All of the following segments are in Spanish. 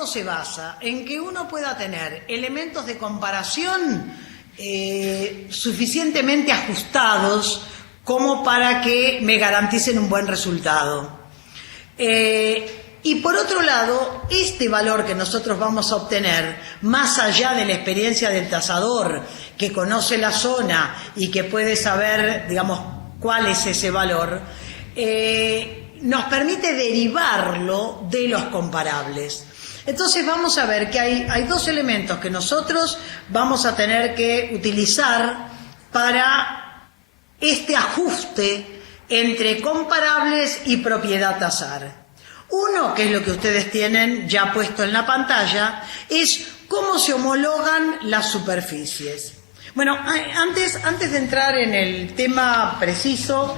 todo se basa en que uno pueda tener elementos de comparación suficientemente ajustados como para que me garanticen un buen resultado. Y por otro lado, este valor que nosotros vamos a obtener, más allá de la experiencia del tasador, que conoce la zona y que puede saber, digamos, cuál es ese valor, nos permite derivarlo de los comparables. Entonces vamos a ver que hay dos elementos que nosotros vamos a tener que utilizar para este ajuste entre comparables y propiedad tasar. Uno, que es lo que ustedes tienen ya puesto en la pantalla, es cómo se homologan las superficies. Bueno, antes de entrar en el tema preciso,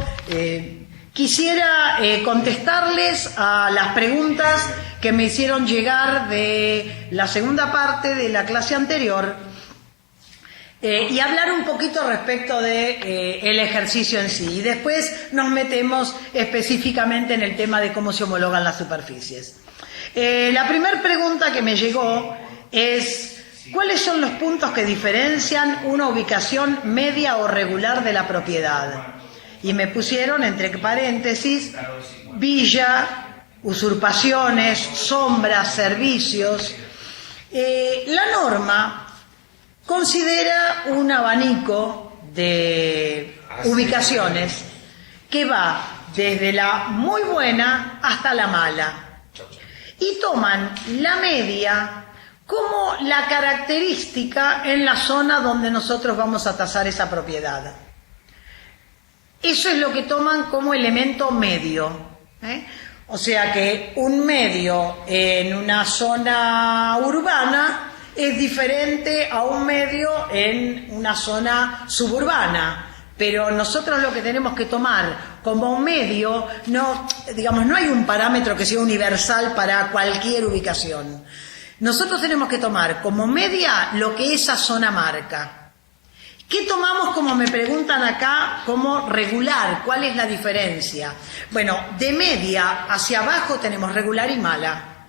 quisiera contestarles a las preguntas que me hicieron llegar de la segunda parte de la clase anterior y hablar un poquito respecto de el ejercicio en sí. Y después nos metemos específicamente en el tema de cómo se homologan las superficies. La primera pregunta que me llegó es: ¿cuáles son los puntos que diferencian una ubicación media o regular de la propiedad? Y me pusieron entre paréntesis villa, usurpaciones, sombras, servicios. La norma considera un abanico de ubicaciones que va desde la muy buena hasta la mala. Y toman la media como la característica en la zona donde nosotros vamos a tasar esa propiedad. Eso es lo que toman como elemento medio. O sea que un medio en una zona urbana es diferente a un medio en una zona suburbana. Pero nosotros lo que tenemos que tomar como medio, no hay un parámetro que sea universal para cualquier ubicación. Nosotros tenemos que tomar como media lo que esa zona marca. ¿Qué tomamos, como me preguntan acá, como regular? ¿Cuál es la diferencia? Bueno, de media hacia abajo tenemos regular y mala.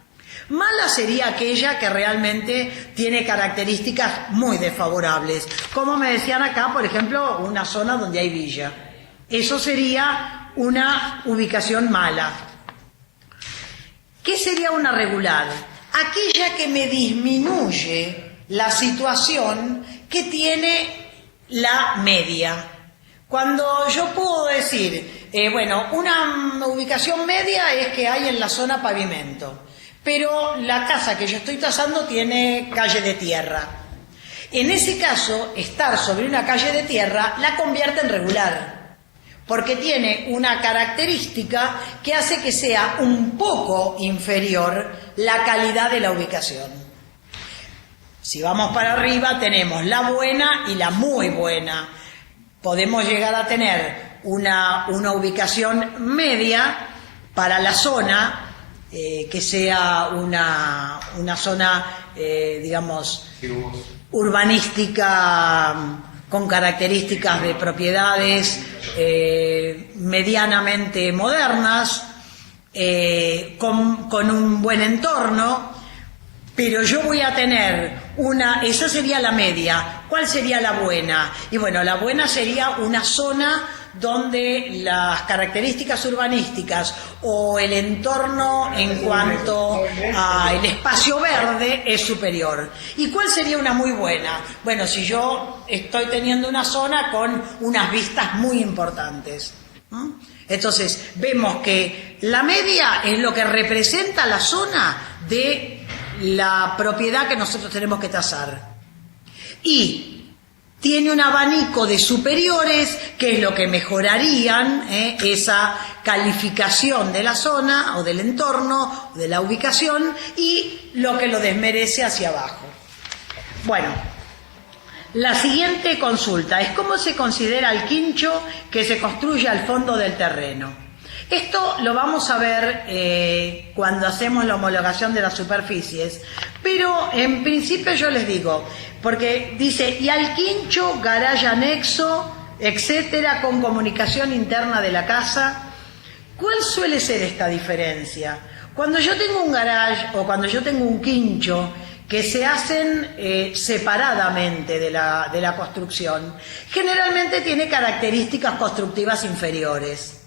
Mala sería aquella que realmente tiene características muy desfavorables. Como me decían acá, por ejemplo, una zona donde hay villa. Eso sería una ubicación mala. ¿Qué sería una regular? Aquella que me disminuye la situación que tiene la media. Cuando yo puedo decir, una ubicación media es que hay en la zona pavimento, pero la casa que yo estoy tasando tiene calle de tierra. En ese caso, estar sobre una calle de tierra la convierte en regular, porque tiene una característica que hace que sea un poco inferior la calidad de la ubicación. Si vamos para arriba tenemos la buena y la muy buena. Podemos llegar a tener una ubicación media para la zona, que sea una zona, urbanística con características de propiedades medianamente modernas, con un buen entorno. Pero yo voy a tener esa sería la media. ¿Cuál sería la buena? Y bueno, la buena sería una zona donde las características urbanísticas o el entorno en cuanto al espacio verde es superior. ¿Y cuál sería una muy buena? Bueno, si yo estoy teniendo una zona con unas vistas muy importantes. Entonces, vemos que la media es lo que representa la zona de la propiedad que nosotros tenemos que tasar. Y tiene un abanico de superiores, que es lo que mejorarían esa calificación de la zona o del entorno, de la ubicación, y lo que lo desmerece hacia abajo. Bueno, la siguiente consulta es: ¿cómo se considera el quincho que se construye al fondo del terreno? Esto lo vamos a ver cuando hacemos la homologación de las superficies, pero en principio yo les digo, porque dice, y al quincho, garaje anexo, etcétera, con comunicación interna de la casa. ¿Cuál suele ser esta diferencia? Cuando yo tengo un garage o cuando yo tengo un quincho que se hacen separadamente de la construcción, generalmente tiene características constructivas inferiores.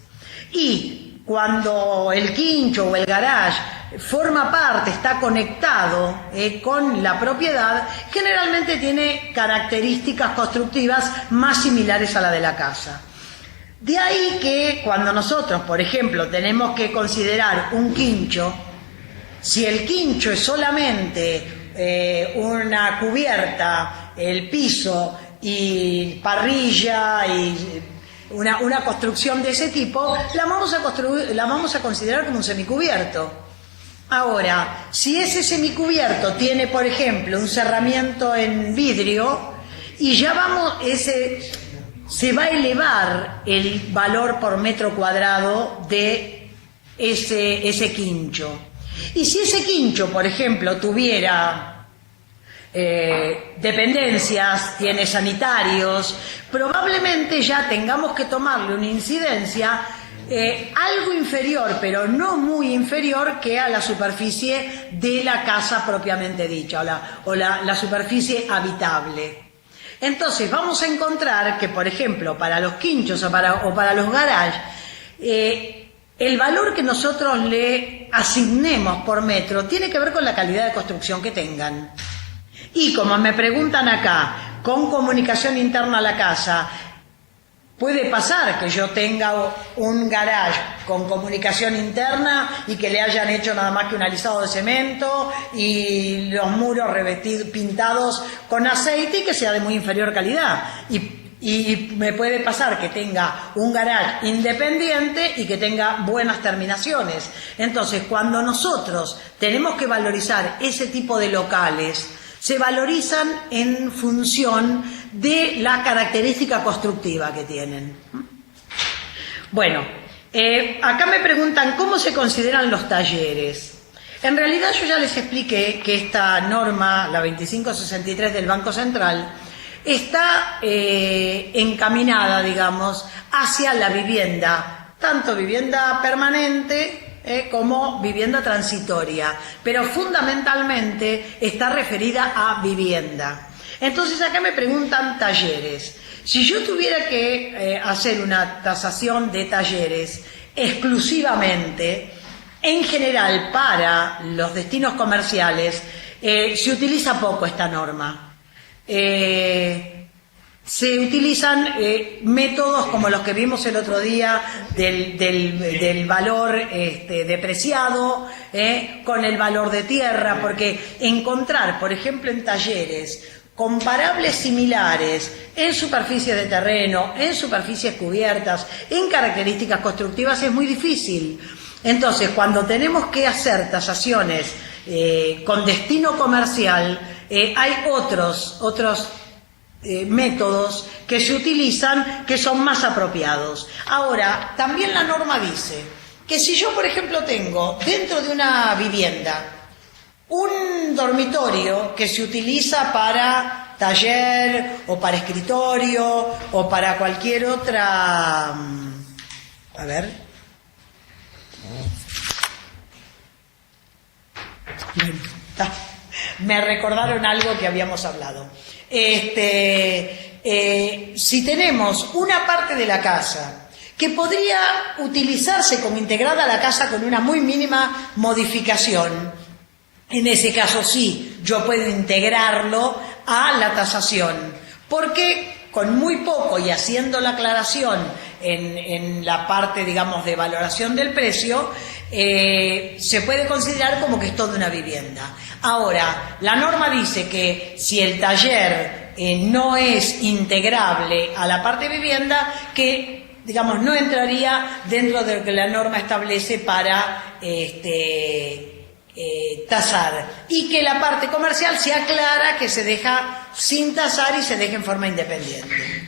Y cuando el quincho o el garage forma parte, está conectado con la propiedad, generalmente tiene características constructivas más similares a la de la casa. De ahí que cuando nosotros, por ejemplo, tenemos que considerar un quincho, si el quincho es solamente una cubierta, el piso y parrilla y una construcción de ese tipo, la vamos a considerar como un semicubierto. Ahora, si ese semicubierto tiene, por ejemplo, un cerramiento en vidrio y ya se va a elevar el valor por metro cuadrado de ese quincho. Y si ese quincho, por ejemplo, tuviera dependencias, tiene sanitarios, probablemente ya tengamos que tomarle una incidencia algo inferior, pero no muy inferior, que a la superficie de la casa propiamente dicha, o la superficie habitable. Entonces vamos a encontrar que, por ejemplo, para los quinchos o para los garages, el valor que nosotros le asignemos por metro tiene que ver con la calidad de construcción que tengan. Y como me preguntan acá, con comunicación interna a la casa, puede pasar que yo tenga un garage con comunicación interna y que le hayan hecho nada más que un alisado de cemento y los muros pintados con aceite y que sea de muy inferior calidad. Y me puede pasar que tenga un garage independiente y que tenga buenas terminaciones. Entonces, cuando nosotros tenemos que valorizar ese tipo de locales, se valorizan en función de la característica constructiva que tienen. Bueno, acá me preguntan cómo se consideran los talleres. En realidad yo ya les expliqué que esta norma, la 2563 del Banco Central, está encaminada, digamos, hacia la vivienda, tanto vivienda permanente como vivienda transitoria, pero fundamentalmente está referida a vivienda. Entonces acá me preguntan talleres. Si yo tuviera que hacer una tasación de talleres exclusivamente, en general para los destinos comerciales, se utiliza poco esta norma. Se utilizan métodos como los que vimos el otro día del valor depreciado con el valor de tierra, porque encontrar, por ejemplo, en talleres comparables similares en superficies de terreno, en superficies cubiertas, en características constructivas es muy difícil. Entonces, cuando tenemos que hacer tasaciones con destino comercial, hay otros métodos que se utilizan que son más apropiados. Ahora, también la norma dice que si yo, por ejemplo, tengo dentro de una vivienda un dormitorio que se utiliza para taller o para escritorio o para cualquier otra... A ver. Bueno, me recordaron algo que habíamos hablado. Si tenemos una parte de la casa que podría utilizarse como integrada a la casa con una muy mínima modificación, en ese caso sí, yo puedo integrarlo a la tasación, porque con muy poco y haciendo la aclaración en la parte, digamos, de valoración del precio, se puede considerar como que es toda una vivienda. Ahora, la norma dice que si el taller no es integrable a la parte vivienda, que, digamos, no entraría dentro de lo que la norma establece para tasar, y que la parte comercial se aclara que se deja sin tasar y se deja en forma independiente.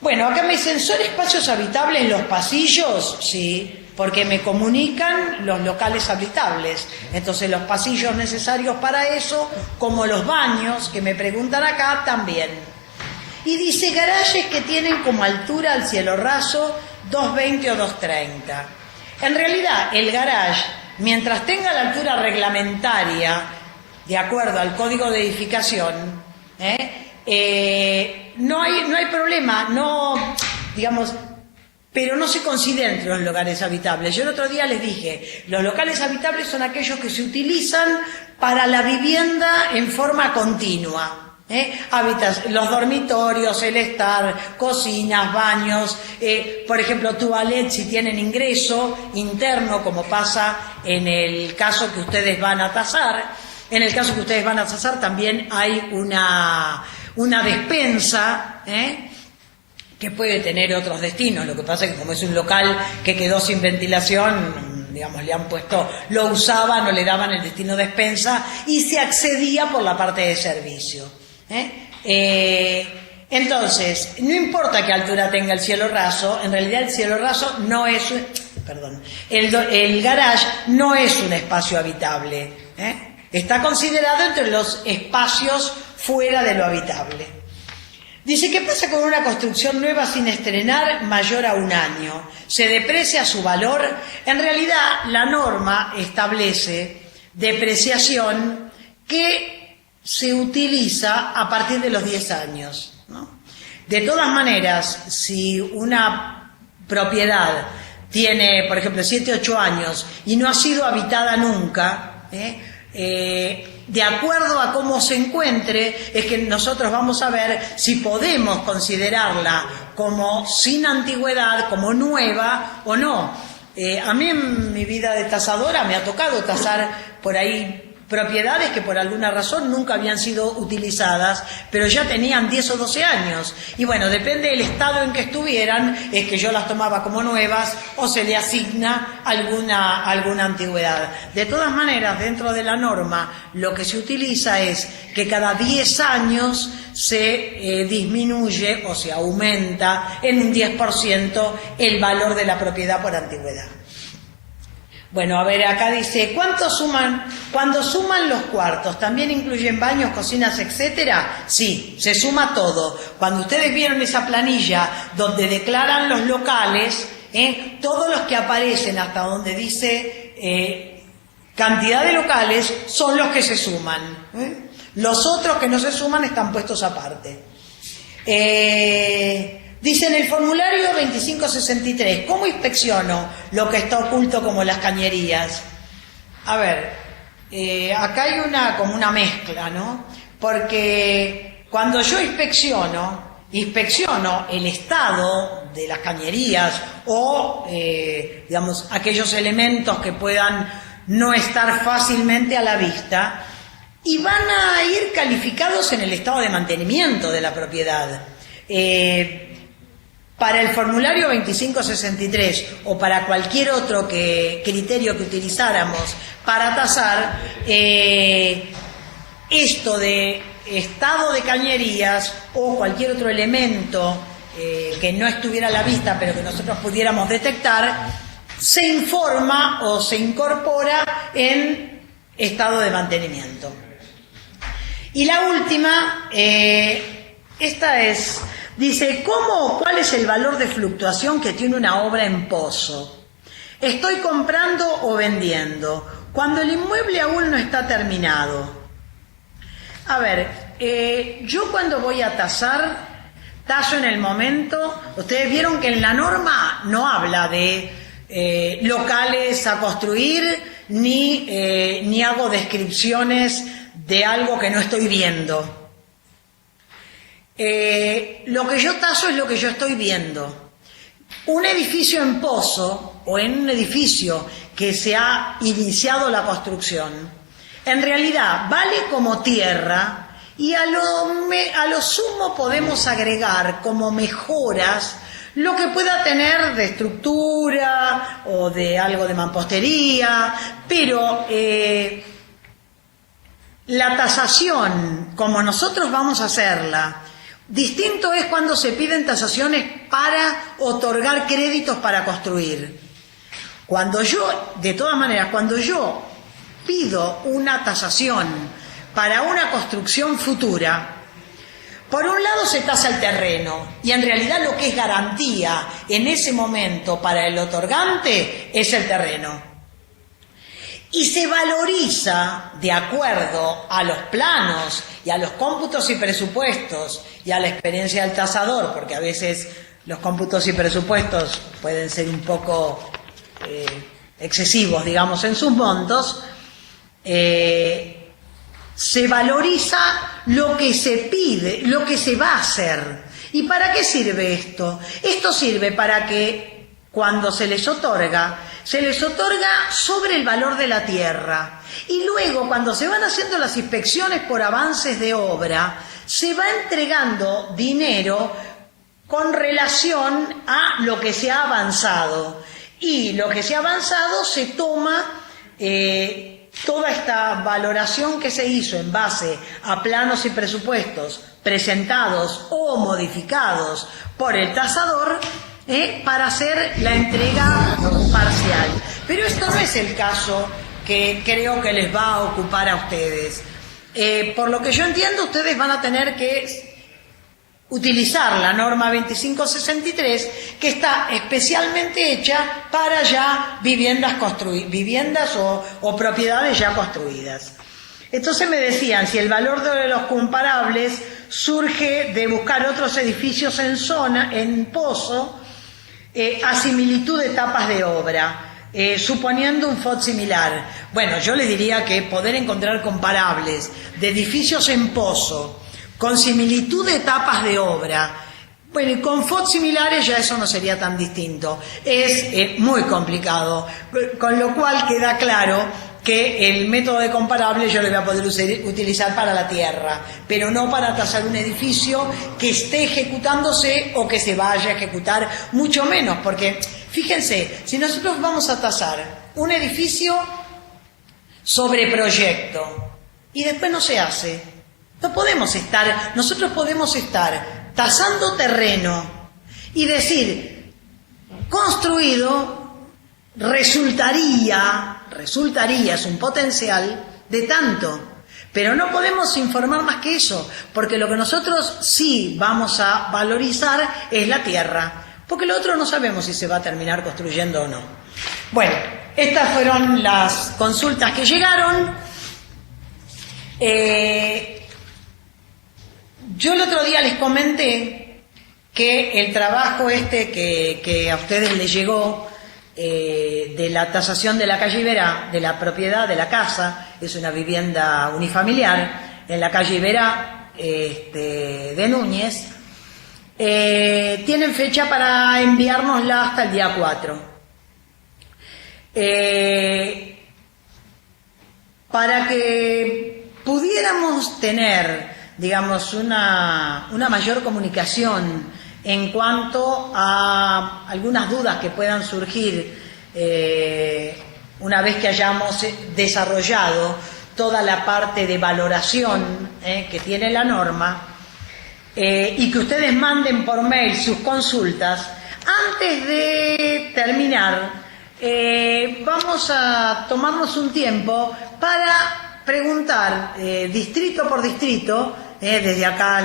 Bueno, acá me dicen, ¿son espacios habitables los pasillos? Sí, porque me comunican los locales habitables. Entonces los pasillos necesarios para eso, como los baños, que me preguntan acá, también. Y dice, garajes que tienen como altura al cielo raso 2,20 o 2,30. En realidad, el garage mientras tenga la altura reglamentaria, de acuerdo al código de edificación, no hay problema, no, digamos, pero no se considera entre los locales habitables. Yo el otro día les dije, los locales habitables son aquellos que se utilizan para la vivienda en forma continua. Los dormitorios, el estar, cocinas, baños, por ejemplo, toilet si tienen ingreso interno, como pasa en el caso que ustedes van a tasar. En el caso que ustedes van a tasar también hay una despensa, que puede tener otros destinos. Lo que pasa es que como es un local que quedó sin ventilación, digamos, le han puesto, lo usaban o le daban el destino despensa y se accedía por la parte de servicio. Entonces, no importa qué altura tenga el cielo raso, en realidad el cielo raso no es, el garage no es un espacio habitable, está considerado entre los espacios fuera de lo habitable. Dice, ¿qué pasa con una construcción nueva sin estrenar mayor a 1 año? ¿Se deprecia su valor? En realidad, la norma establece depreciación que se utiliza a partir de los 10 años, ¿no? De todas maneras, si una propiedad tiene, por ejemplo, 7, 8 años y no ha sido habitada nunca, de acuerdo a cómo se encuentre, es que nosotros vamos a ver si podemos considerarla como sin antigüedad, como nueva o no. A mí en mi vida de tasadora me ha tocado tasar por ahí propiedades que por alguna razón nunca habían sido utilizadas, pero ya tenían 10 o 12 años. Y bueno, depende del estado en que estuvieran, es que yo las tomaba como nuevas o se le asigna alguna antigüedad. De todas maneras, dentro de la norma, lo que se utiliza es que cada 10 años se disminuye o se aumenta en un 10% el valor de la propiedad por antigüedad. Bueno, a ver, acá dice, ¿cuánto suman? Cuando suman los cuartos, ¿también incluyen baños, cocinas, etcétera? Sí, se suma todo. Cuando ustedes vieron esa planilla donde declaran los locales, todos los que aparecen hasta donde dice cantidad de locales son los que se suman. Los otros que no se suman están puestos aparte. Dice en el formulario 2563, ¿cómo inspecciono lo que está oculto como las cañerías? A ver, acá hay como una mezcla, ¿no? Porque cuando yo inspecciono el estado de las cañerías o, digamos, aquellos elementos que puedan no estar fácilmente a la vista y van a ir calificados en el estado de mantenimiento de la propiedad. Para el formulario 2563 o para cualquier otro criterio que utilizáramos para tasar, esto de estado de cañerías o cualquier otro elemento que no estuviera a la vista pero que nosotros pudiéramos detectar, se informa o se incorpora en estado de mantenimiento. Y la última, esta es... Dice, ¿cuál es el valor de fluctuación que tiene una obra en pozo? Estoy comprando o vendiendo, cuando el inmueble aún no está terminado. A ver, yo cuando voy a tasar, taso en el momento. Ustedes vieron que en la norma no habla de locales a construir, ni hago descripciones de algo que no estoy viendo. Lo que yo taso es lo que yo estoy viendo. Un edificio en pozo o en un edificio que se ha iniciado la construcción, en realidad vale como tierra y a lo sumo podemos agregar como mejoras lo que pueda tener de estructura o de algo de mampostería, pero la tasación, como nosotros vamos a hacerla, distinto es cuando se piden tasaciones para otorgar créditos para construir. De todas maneras, cuando yo pido una tasación para una construcción futura, por un lado se tasa el terreno y en realidad lo que es garantía en ese momento para el otorgante es el terreno. y se valoriza de acuerdo a los planos y a los cómputos y presupuestos y a la experiencia del tasador, porque a veces los cómputos y presupuestos pueden ser un poco excesivos, digamos, en sus montos, se valoriza lo que se pide, lo que se va a hacer. ¿Y para qué sirve esto? Esto sirve para que cuando se les otorga sobre el valor de la tierra. Y luego, cuando se van haciendo las inspecciones por avances de obra, se va entregando dinero con relación a lo que se ha avanzado. Y lo que se ha avanzado se toma toda esta valoración que se hizo en base a planos y presupuestos presentados o modificados por el tasador para hacer la entrega parcial. Pero esto no es el caso que creo que les va a ocupar a ustedes. Por lo que yo entiendo, ustedes van a tener que utilizar la norma 2563, que está especialmente hecha para ya viviendas o propiedades ya construidas. Entonces me decían, si el valor de los comparables surge de buscar otros edificios en pozo, a similitud de etapas de obra, suponiendo un FOT similar. Bueno, yo les diría que poder encontrar comparables de edificios en pozo con similitud de etapas de obra, bueno, y con FOT similares ya eso no sería tan distinto. Es muy complicado, con lo cual queda claro que el método de comparable yo lo voy a poder utilizar para la tierra, pero no para tasar un edificio que esté ejecutándose o que se vaya a ejecutar, mucho menos, porque fíjense, si nosotros vamos a tasar un edificio sobre proyecto y después no se hace, nosotros podemos estar tasando terreno y decir, construido resultaría, es un potencial de tanto, pero no podemos informar más que eso, porque lo que nosotros sí vamos a valorizar es la tierra, porque lo otro no sabemos si se va a terminar construyendo o no. Bueno, estas fueron las consultas que llegaron. Yo el otro día les comenté que el trabajo que a ustedes les llegó de la tasación de la calle Iberá, de la propiedad de la casa, es una vivienda unifamiliar en la calle Iberá de Núñez, tienen fecha para enviárnosla hasta el día 4. Para que pudiéramos tener, digamos, una mayor comunicación en cuanto a algunas dudas que puedan surgir una vez que hayamos desarrollado toda la parte de valoración que tiene la norma, y que ustedes manden por mail sus consultas. Antes de terminar, vamos a tomarnos un tiempo para preguntar distrito por distrito. Desde acá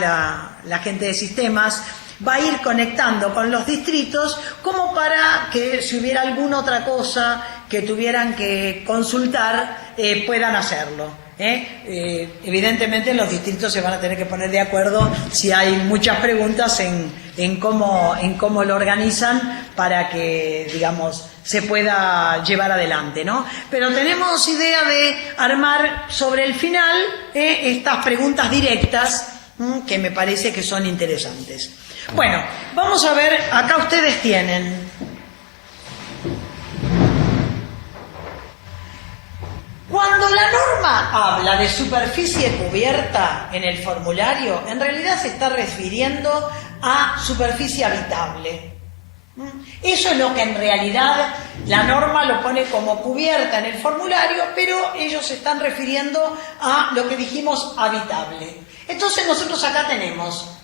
la gente de sistemas va a ir conectando con los distritos como para que si hubiera alguna otra cosa que tuvieran que consultar puedan hacerlo. Evidentemente los distritos se van a tener que poner de acuerdo si hay muchas preguntas en cómo lo organizan para que, digamos, se pueda llevar adelante, ¿no? Pero tenemos idea de armar sobre el final estas preguntas directas que me parece que son interesantes. Bueno, vamos a ver, acá ustedes tienen cuando la norma habla de superficie cubierta en el formulario, en realidad se está refiriendo a superficie habitable. Eso es lo que en realidad la norma lo pone como cubierta en el formulario, pero ellos se están refiriendo a lo que dijimos habitable. Entonces nosotros acá tenemos,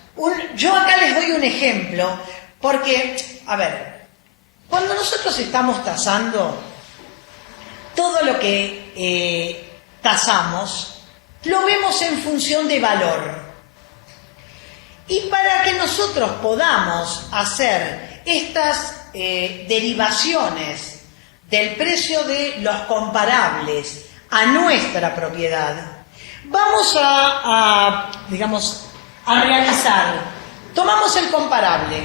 yo acá les doy un ejemplo, porque, a ver, cuando nosotros estamos tasando, todo lo que tasamos lo vemos en función de valor. Y para que nosotros podamos hacer estas derivaciones del precio de los comparables a nuestra propiedad, vamos a realizar, tomamos el comparable,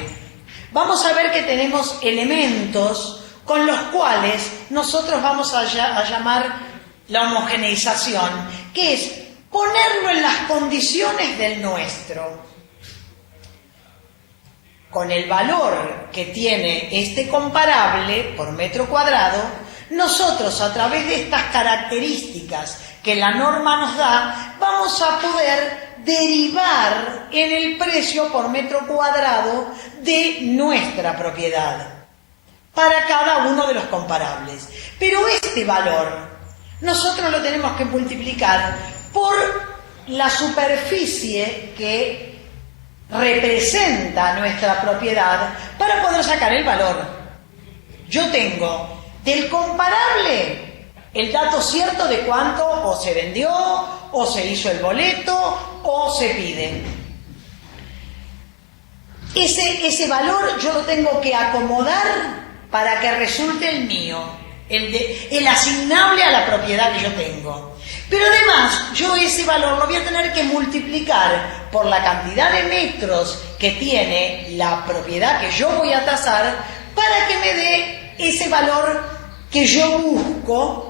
vamos a ver que tenemos elementos con los cuales nosotros vamos a llamar la homogeneización, que es ponerlo en las condiciones del nuestro. Con el valor que tiene este comparable por metro cuadrado, nosotros a través de estas características que la norma nos da, vamos a poder derivar en el precio por metro cuadrado de nuestra propiedad para cada uno de los comparables. Pero este valor nosotros lo tenemos que multiplicar por la superficie que representa nuestra propiedad para poder sacar el valor. Yo tengo del comparable el dato cierto de cuánto o se vendió, o se hizo el boleto, o se pide. Ese valor yo lo tengo que acomodar para que resulte el mío, el asignable a la propiedad que yo tengo. Pero además, yo ese valor lo voy a tener que multiplicar por la cantidad de metros que tiene la propiedad que yo voy a tasar para que me dé ese valor que yo busco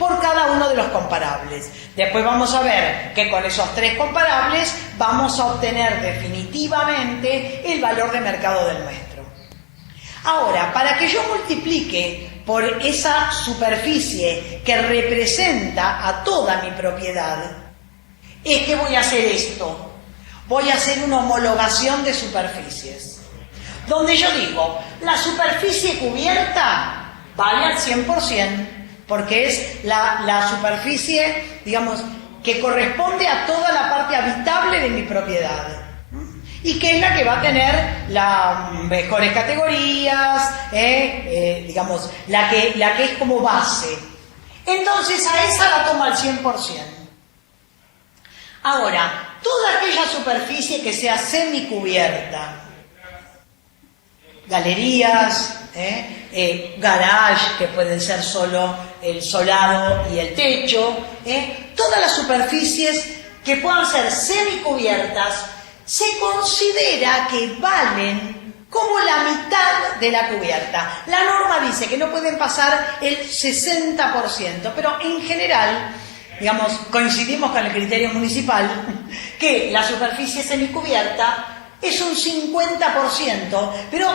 por cada uno de los comparables. Después vamos a ver que con esos 3 comparables vamos a obtener definitivamente el valor de mercado del nuestro. Ahora, para que yo multiplique por esa superficie que representa a toda mi propiedad, es que voy a hacer esto. Voy a hacer una homologación de superficies. Donde yo digo, la superficie cubierta vale al 100%, porque es la superficie, digamos, que corresponde a toda la parte habitable de mi propiedad. Y que es la que va a tener las mejores categorías, digamos, la que es como base. Entonces a esa la tomo al 100%. Ahora, toda aquella superficie que sea semicubierta, galerías, garage, que pueden ser solo el solado y el techo, todas las superficies que puedan ser semicubiertas, se considera que valen como la mitad de la cubierta. La norma dice que no pueden pasar el 60%, pero en general, digamos, coincidimos con el criterio municipal, que la superficie semicubierta es un 50%, pero,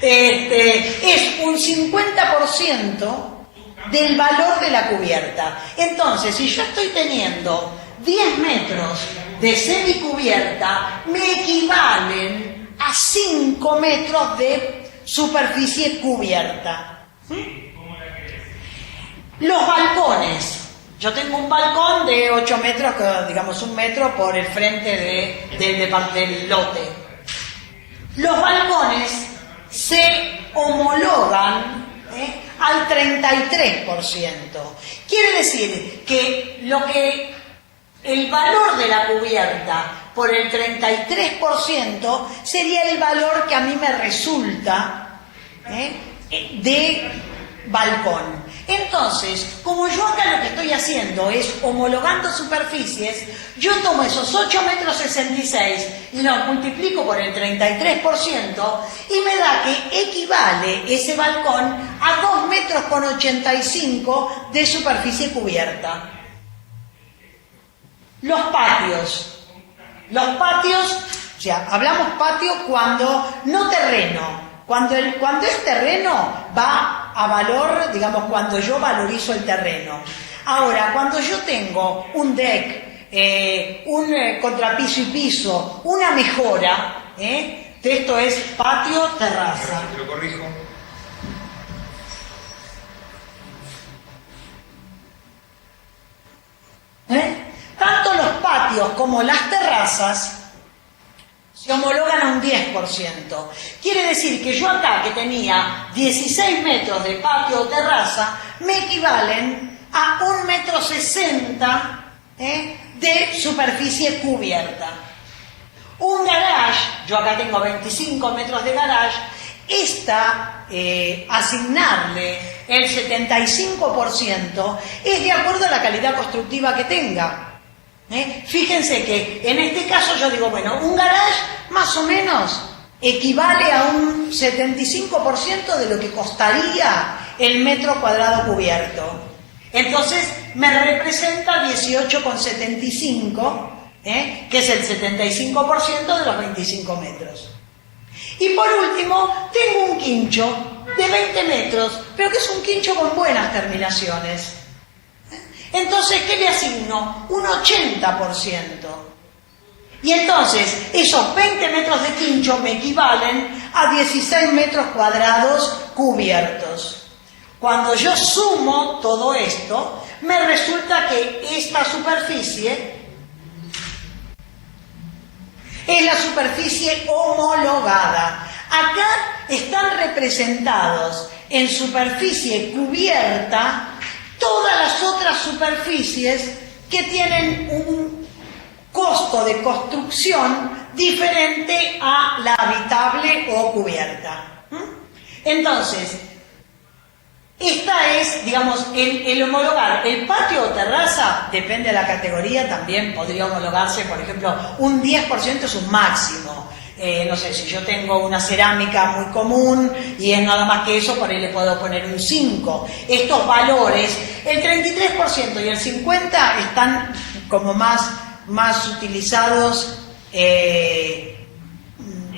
es un 50% del valor de la cubierta. Entonces, si yo estoy teniendo 10 metros de semicubierta, me equivalen a 5 metros de superficie cubierta. Los balcones. Yo tengo un balcón de 8 metros, digamos 1 metro por el frente del lote. Los balcones se homologan al 33%. Quiere decir que el valor de la cubierta por el 33% sería el valor que a mí me resulta de balcón. Entonces, como yo acá lo que estoy haciendo es homologando superficies, yo tomo esos 8,66 metros y los multiplico por el 33% y me da que equivale ese balcón a 2,85 metros de superficie cubierta. Los patios. O sea, hablamos patio cuando no terreno. Cuando es terreno va a valor, digamos, cuando yo valorizo el terreno. Ahora, cuando yo tengo un deck, un contrapiso y piso, una mejora, esto es patio, terraza. Te lo corrijo. Tanto los patios como las terrazas se homologan a un 10%. Quiere decir que yo acá, que tenía 16 metros de patio o terraza, me equivalen a 1,60 metros de superficie cubierta. Un garage, yo acá tengo 25 metros de garage, asignarle el 75% es de acuerdo a la calidad constructiva que tenga. Fíjense que en este caso yo digo, bueno, un garage más o menos equivale a un 75% de lo que costaría el metro cuadrado cubierto. Entonces me representa 18,75, que es el 75% de los 25 metros. Y por último, tengo un quincho de 20 metros, pero que es un quincho con buenas terminaciones. Entonces, ¿qué le asigno? Un 80%. Y entonces, esos 20 metros de quincho me equivalen a 16 metros cuadrados cubiertos. Cuando yo sumo todo esto, me resulta que esta superficie es la superficie homologada. Acá están representados en superficie cubierta todas las otras superficies que tienen un costo de construcción diferente a la habitable o cubierta. Entonces, esta es, digamos, el homologar. El patio o terraza, depende de la categoría, también podría homologarse, por ejemplo, un 10% es un máximo. No sé, si yo tengo una cerámica muy común y es nada más que eso, por ahí le puedo poner un 5. Estos valores, el 33% y el 50% están como más utilizados en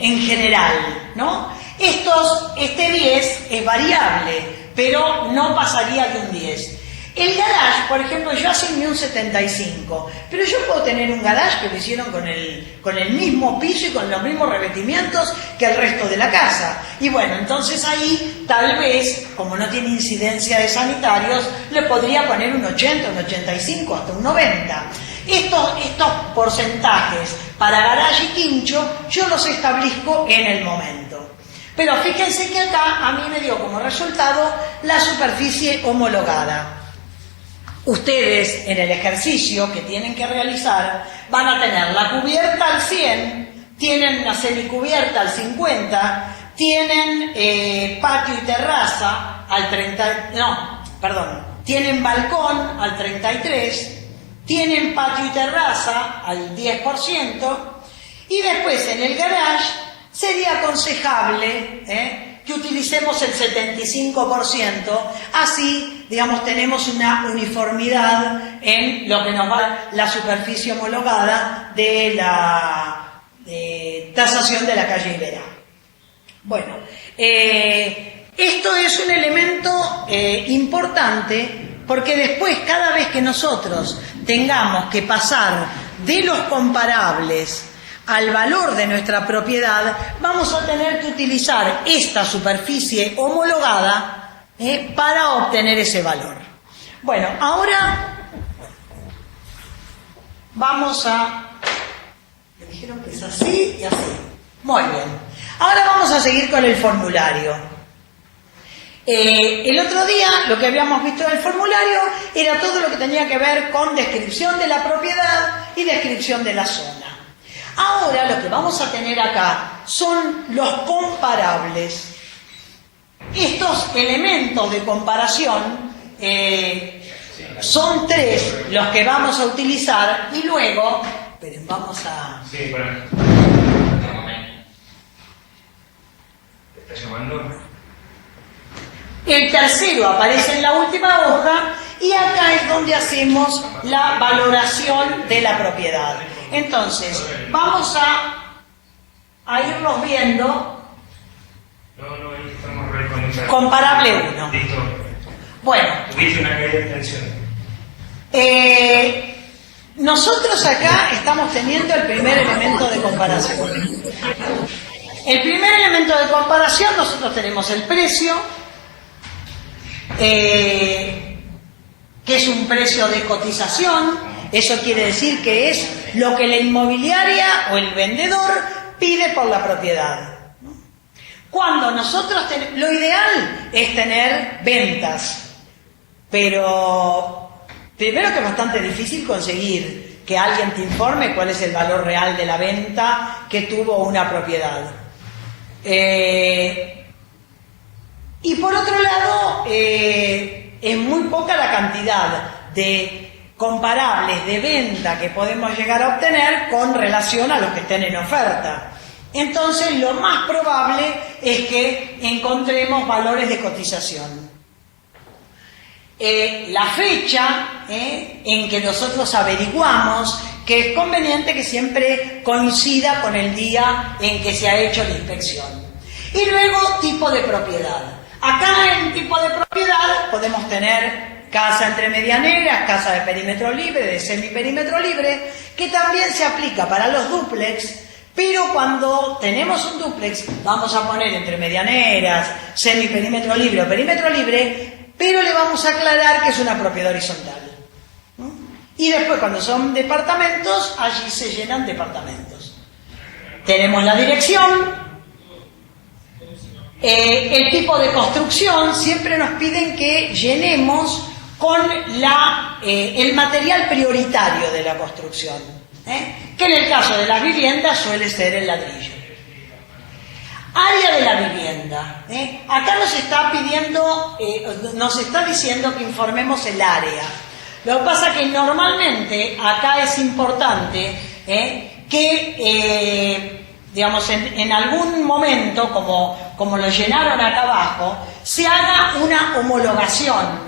general, ¿no? Este 10 es variable, pero no pasaría de un 10. El garage, por ejemplo, yo asigné un 75, pero yo puedo tener un garage que lo hicieron con el mismo piso y con los mismos revestimientos que el resto de la casa. Y bueno, entonces ahí tal vez, como no tiene incidencia de sanitarios, le podría poner un 80, un 85, hasta un 90. Estos porcentajes para garage y quincho yo los establezco en el momento. Pero fíjense que acá a mí me dio como resultado la superficie homologada. Ustedes en el ejercicio que tienen que realizar van a tener la cubierta al 100, tienen una semicubierta al 50, tienen patio y terraza al 30, tienen balcón al 33, tienen patio y terraza al 10%, y después en el garage sería aconsejable que utilicemos el 75%, así, digamos, tenemos una uniformidad en lo que nos va la superficie homologada de la tasación de la calle Iberá. Bueno, esto es un elemento importante porque después, cada vez que nosotros tengamos que pasar de los comparables al valor de nuestra propiedad, vamos a tener que utilizar esta superficie homologada para obtener ese valor. Bueno, ahora vamos a... Me dijeron que es así y así. Muy bien. Ahora vamos a seguir con el formulario. El otro día lo que habíamos visto en el formulario era todo lo que tenía que ver con descripción de la propiedad y descripción de la zona. Ahora lo que vamos a tener acá son los comparables. Estos elementos de comparación son 3 los que vamos a utilizar y luego... Esperen, vamos a... Sí, bueno. ¿Te estás llamando? El tercero aparece en la última hoja y acá es donde hacemos la valoración de la propiedad. Entonces, vamos a irlos viendo. No, ahí estamos reconociendo. Comparable 1. Listo. Bueno. Tuviste una caída de tensión. Nosotros acá estamos teniendo el primer elemento de comparación. El primer elemento de comparación, nosotros tenemos el precio, que es un precio de cotización. Eso quiere decir que es lo que la inmobiliaria o el vendedor pide por la propiedad. Cuando nosotros lo ideal es tener ventas, pero primero que es bastante difícil conseguir que alguien te informe cuál es el valor real de la venta que tuvo una propiedad. Y por otro lado, es muy poca la cantidad de comparables de venta que podemos llegar a obtener con relación a los que estén en oferta. Entonces, lo más probable es que encontremos valores de cotización. La fecha en que nosotros averiguamos, que es conveniente que siempre coincida con el día en que se ha hecho la inspección. Y luego, tipo de propiedad. Acá en tipo de propiedad podemos tener casa entre medianeras, casa de perímetro libre, de semiperímetro libre, que también se aplica para los dúplex, pero cuando tenemos un dúplex vamos a poner entre medianeras, semiperímetro libre o perímetro libre, pero le vamos a aclarar que es una propiedad horizontal. Y después, cuando son departamentos, allí se llenan departamentos. Tenemos la dirección. El tipo de construcción, siempre nos piden que llenemos con el material prioritario de la construcción, que en el caso de las viviendas suele ser el ladrillo. Área de la vivienda. Acá nos está pidiendo, nos está diciendo que informemos el área. Lo que pasa es que normalmente acá es importante que, digamos, en algún momento, como lo llenaron acá abajo, se haga una homologación.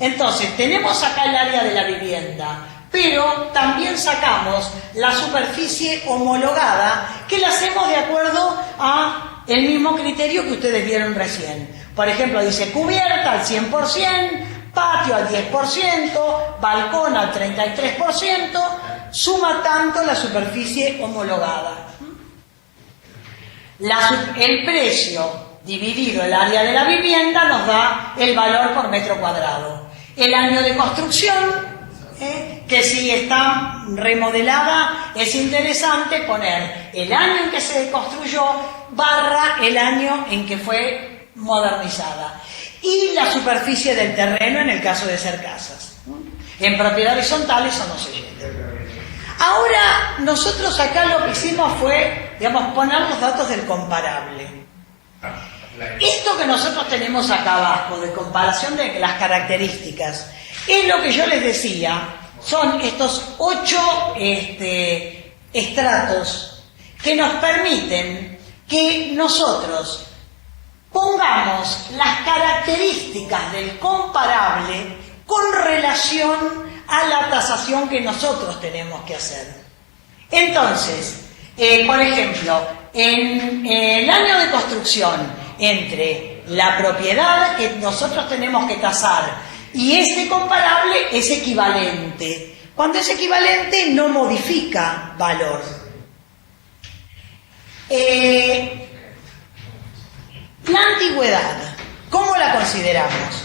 Entonces, tenemos acá el área de la vivienda, pero también sacamos la superficie homologada, que la hacemos de acuerdo a el mismo criterio que ustedes vieron recién. Por ejemplo, dice cubierta al 100%, patio al 10%, balcón al 33%, suma tanto la superficie homologada. El precio dividido el área de la vivienda nos da el valor por metro cuadrado. El año de construcción, que si está remodelada, es interesante poner el año en que se construyó barra el año en que fue modernizada. Y la superficie del terreno en el caso de ser casas. En propiedad horizontal eso no se llena. Ahora, nosotros acá lo que hicimos fue, digamos, poner los datos del comparable. Esto que nosotros tenemos acá abajo, de comparación de las características, es lo que yo les decía, son estos 8 estratos que nos permiten que nosotros pongamos las características del comparable con relación a la tasación que nosotros tenemos que hacer. Entonces, por ejemplo, en el año de construcción, entre la propiedad que nosotros tenemos que tasar y este comparable es equivalente. Cuando es equivalente no modifica valor. La antigüedad, ¿cómo la consideramos?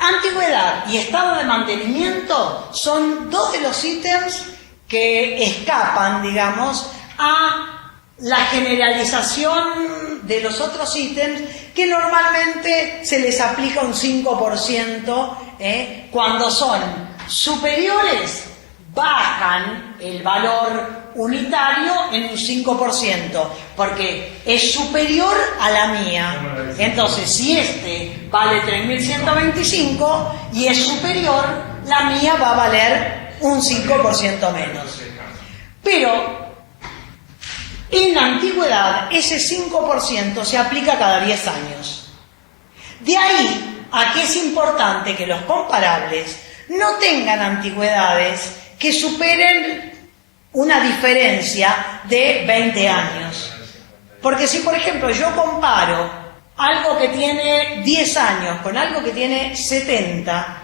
Antigüedad y estado de mantenimiento son dos de los ítems que escapan, digamos, a la generalización de los otros ítems que normalmente se les aplica un 5%, cuando son superiores bajan el valor unitario en un 5%, porque es superior a la mía. Entonces, si este vale 3.125 y es superior, la mía va a valer un 5% menos. Pero en la antigüedad, ese 5% se aplica cada 10 años. De ahí a que es importante que los comparables no tengan antigüedades que superen una diferencia de 20 años. Porque si, por ejemplo, yo comparo algo que tiene 10 años con algo que tiene 70,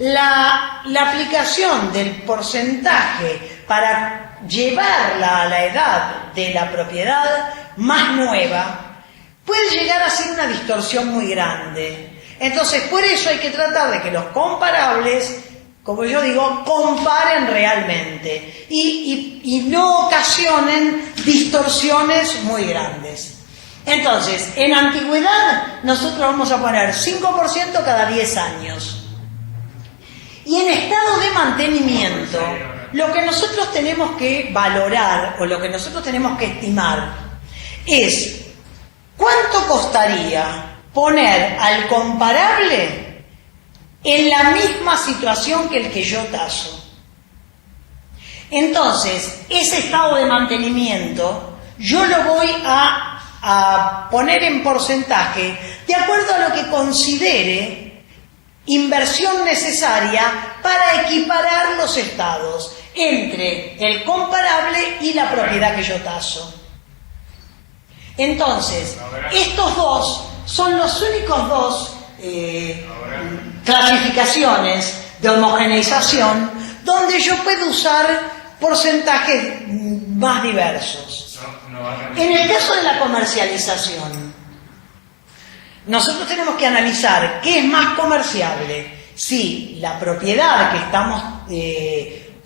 la aplicación del porcentaje para llevarla a la edad de la propiedad más nueva puede llegar a ser una distorsión muy grande. Entonces, por eso hay que tratar de que los comparables, como yo digo, comparen realmente y no ocasionen distorsiones muy grandes. Entonces, en antigüedad nosotros vamos a poner 5% cada 10 años. Y en estado de mantenimiento, lo que nosotros tenemos que valorar o lo que nosotros tenemos que estimar es cuánto costaría poner al comparable en la misma situación que el que yo taso. Entonces, ese estado de mantenimiento yo lo voy a poner en porcentaje de acuerdo a lo que considere inversión necesaria para equiparar los estados entre el comparable y la propiedad que yo taso. Entonces, estos dos son los únicos dos clasificaciones de homogeneización donde yo puedo usar porcentajes más diversos. En el caso de la comercialización, nosotros tenemos que analizar qué es más comerciable, si la propiedad que estamos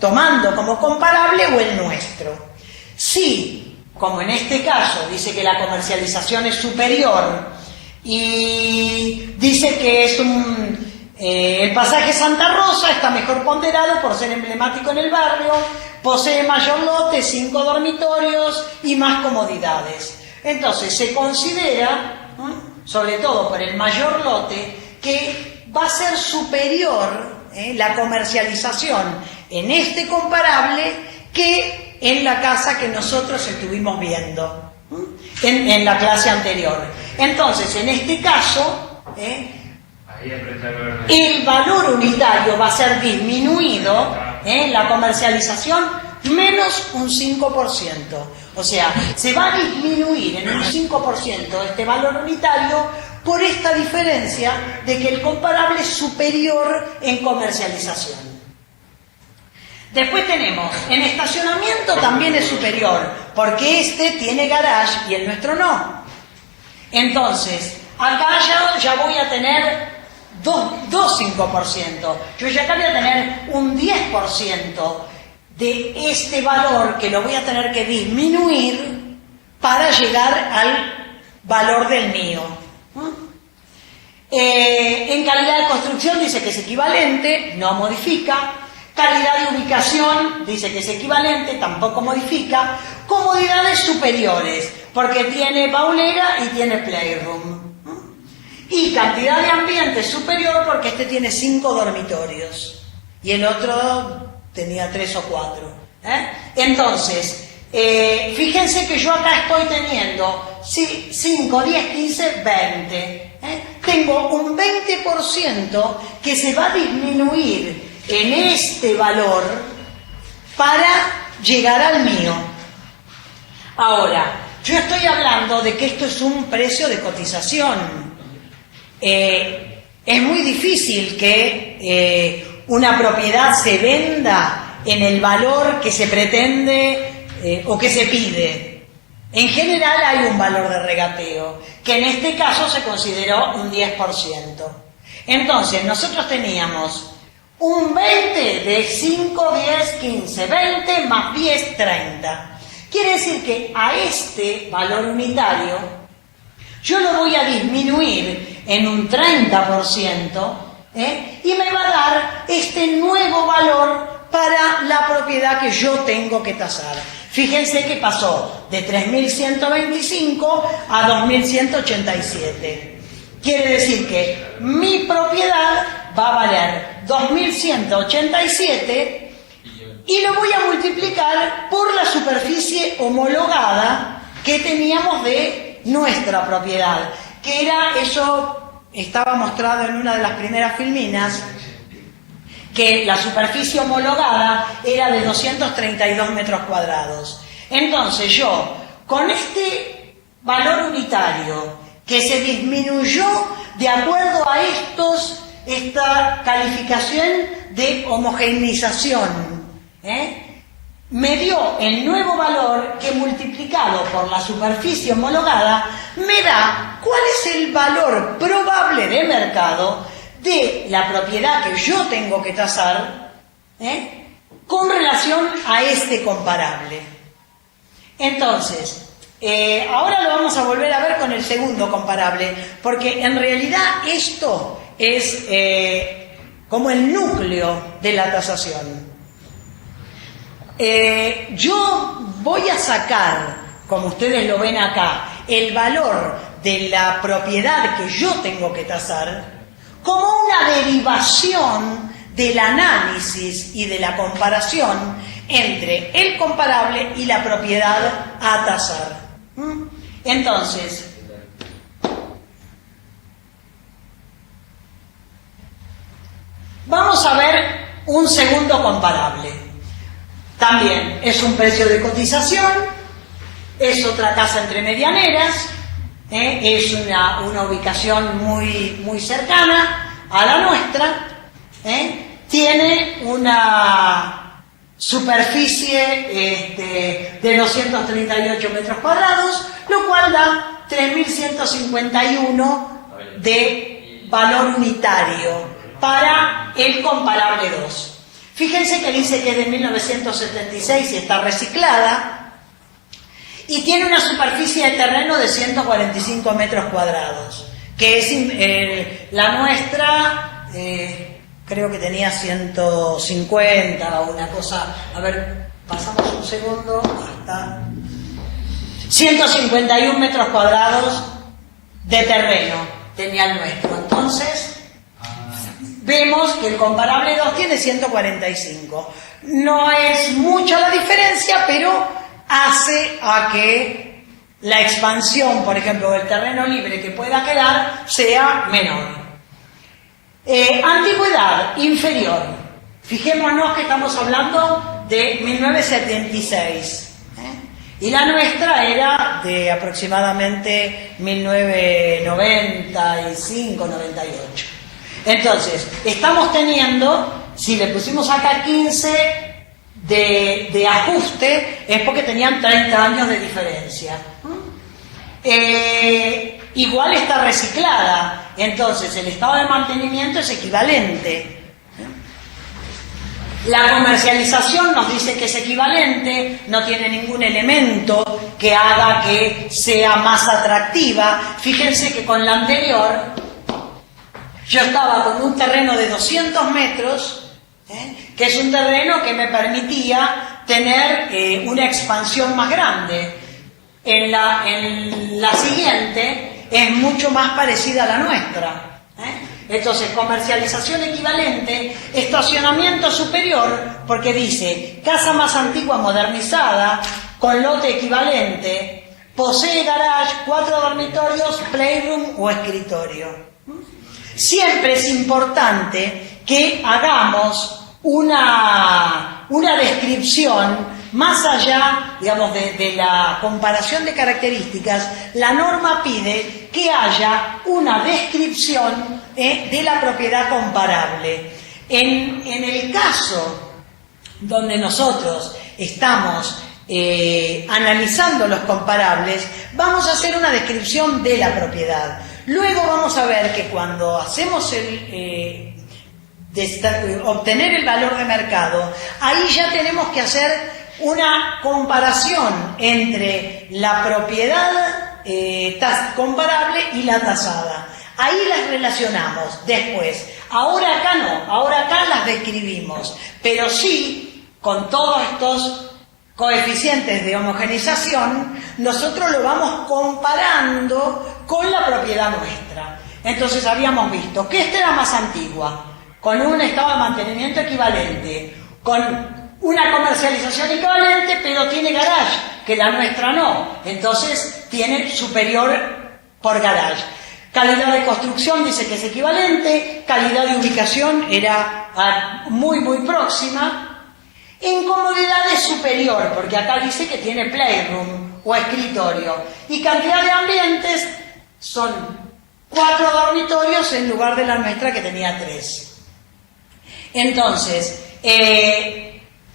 tomando como comparable o el nuestro. Si, como en este caso, dice que la comercialización es superior y dice que es el pasaje Santa Rosa está mejor ponderado por ser emblemático en el barrio, posee mayor lote, 5 dormitorios y más comodidades. Entonces se considera, sobre todo por el mayor lote, que va a ser superior la comercialización en este comparable que en la casa que nosotros estuvimos viendo en la clase anterior. Entonces, en este caso, el valor unitario va a ser disminuido, la comercialización, menos un 5%. O sea, se va a disminuir en un 5% este valor unitario por esta diferencia de que el comparable es superior en comercialización. Después tenemos, en estacionamiento también es superior, porque este tiene garage y el nuestro no. Entonces, acá ya voy a tener 2,5%. Yo ya acá voy a tener un 10% de este valor que lo voy a tener que disminuir para llegar al valor del mío. En calidad de construcción dice que es equivalente, no modifica. Calidad de ubicación dice que es equivalente, tampoco modifica. Comodidades superiores, porque tiene baulera y tiene playroom. Y cantidad de ambiente superior porque este tiene 5 dormitorios y el otro tenía 3 o 4. Entonces, fíjense que yo acá estoy teniendo 5, 10, 15, 20. Tengo un 20% que se va a disminuir en este valor para llegar al mío. Ahora, yo estoy hablando de que esto es un precio de cotización. Es muy difícil que una propiedad se venda en el valor que se pretende o que se pide. En general hay un valor de regateo, que en este caso se consideró un 10%. Entonces, nosotros teníamos un 20 de 5, 10, 15, 20 más 10, 30. Quiere decir que a este valor unitario yo lo voy a disminuir en un 30%, y me va a dar este nuevo valor para la propiedad que yo tengo que tasar. Fíjense que pasó de 3.125 a 2.187. Quiere decir que mi propiedad va a valer 2.187 y lo voy a multiplicar por la superficie homologada que teníamos de nuestra propiedad, que era eso. Estaba mostrado en una de las primeras filminas, que la superficie homologada era de 232 metros cuadrados. Entonces yo, con este valor unitario que se disminuyó de acuerdo a esta calificación de homogeneización, me dio el nuevo valor que multiplicado por la superficie homologada me da cuál es el valor probable de mercado de la propiedad que yo tengo que tasar con relación a este comparable. Entonces, ahora lo vamos a volver a ver con el segundo comparable, porque en realidad esto es como el núcleo de la tasación. Yo voy a sacar, como ustedes lo ven acá, el valor de la propiedad que yo tengo que tasar como una derivación del análisis y de la comparación entre el comparable y la propiedad a tasar. Entonces, vamos a ver un segundo comparable. También es un precio de cotización, es otra casa entre medianeras, es una ubicación muy cercana a la nuestra, tiene una superficie de 238 metros cuadrados, lo cual da 3.151 de valor unitario para el comparable 2. Fíjense que dice que es de 1976 y está reciclada y tiene una superficie de terreno de 145 metros cuadrados, que es la nuestra, creo que tenía 150 o una cosa, a ver, pasamos un segundo, hasta 151 metros cuadrados de terreno tenía el nuestro. Entonces, vemos que el comparable 2 tiene 145. No es mucha la diferencia, pero hace a que la expansión, por ejemplo, del terreno libre que pueda quedar sea menor. Antigüedad inferior. Fijémonos que estamos hablando de 1976. Y la nuestra era de aproximadamente 1995-98. Entonces, estamos teniendo, si le pusimos acá 15 de ajuste, es porque tenían 30 años de diferencia. Igual está reciclada, entonces el estado de mantenimiento es equivalente. La comercialización nos dice que es equivalente, no tiene ningún elemento que haga que sea más atractiva. Fíjense que con la anterior yo estaba con un terreno de 200 metros, que es un terreno que me permitía tener una expansión más grande. En la siguiente es mucho más parecida a la nuestra. Entonces, comercialización equivalente, estacionamiento superior, porque dice, casa más antigua modernizada, con lote equivalente, posee garage, 4 dormitorios, playroom o escritorio. Siempre es importante que hagamos una descripción más allá, digamos, de la comparación de características. La norma pide que haya una descripción de la propiedad comparable. En el caso donde nosotros estamos analizando los comparables, vamos a hacer una descripción de la propiedad. Luego vamos a ver que cuando hacemos obtener el valor de mercado, ahí ya tenemos que hacer una comparación entre la propiedad comparable y la tasada. Ahí las relacionamos después. Ahora acá no, ahora acá las describimos, pero sí, con todos estos coeficientes de homogeneización, nosotros lo vamos comparando con la propiedad nuestra. Entonces habíamos visto que esta era más antigua, con un estado de mantenimiento equivalente, con una comercialización equivalente, pero tiene garage, que la nuestra no. Entonces tiene superior por garage. Calidad de construcción dice que es equivalente, calidad de ubicación era muy próxima. En comodidad es superior, porque acá dice que tiene playroom o escritorio. Y cantidad de ambientes son 4 dormitorios en lugar de la nuestra que tenía 3. Entonces,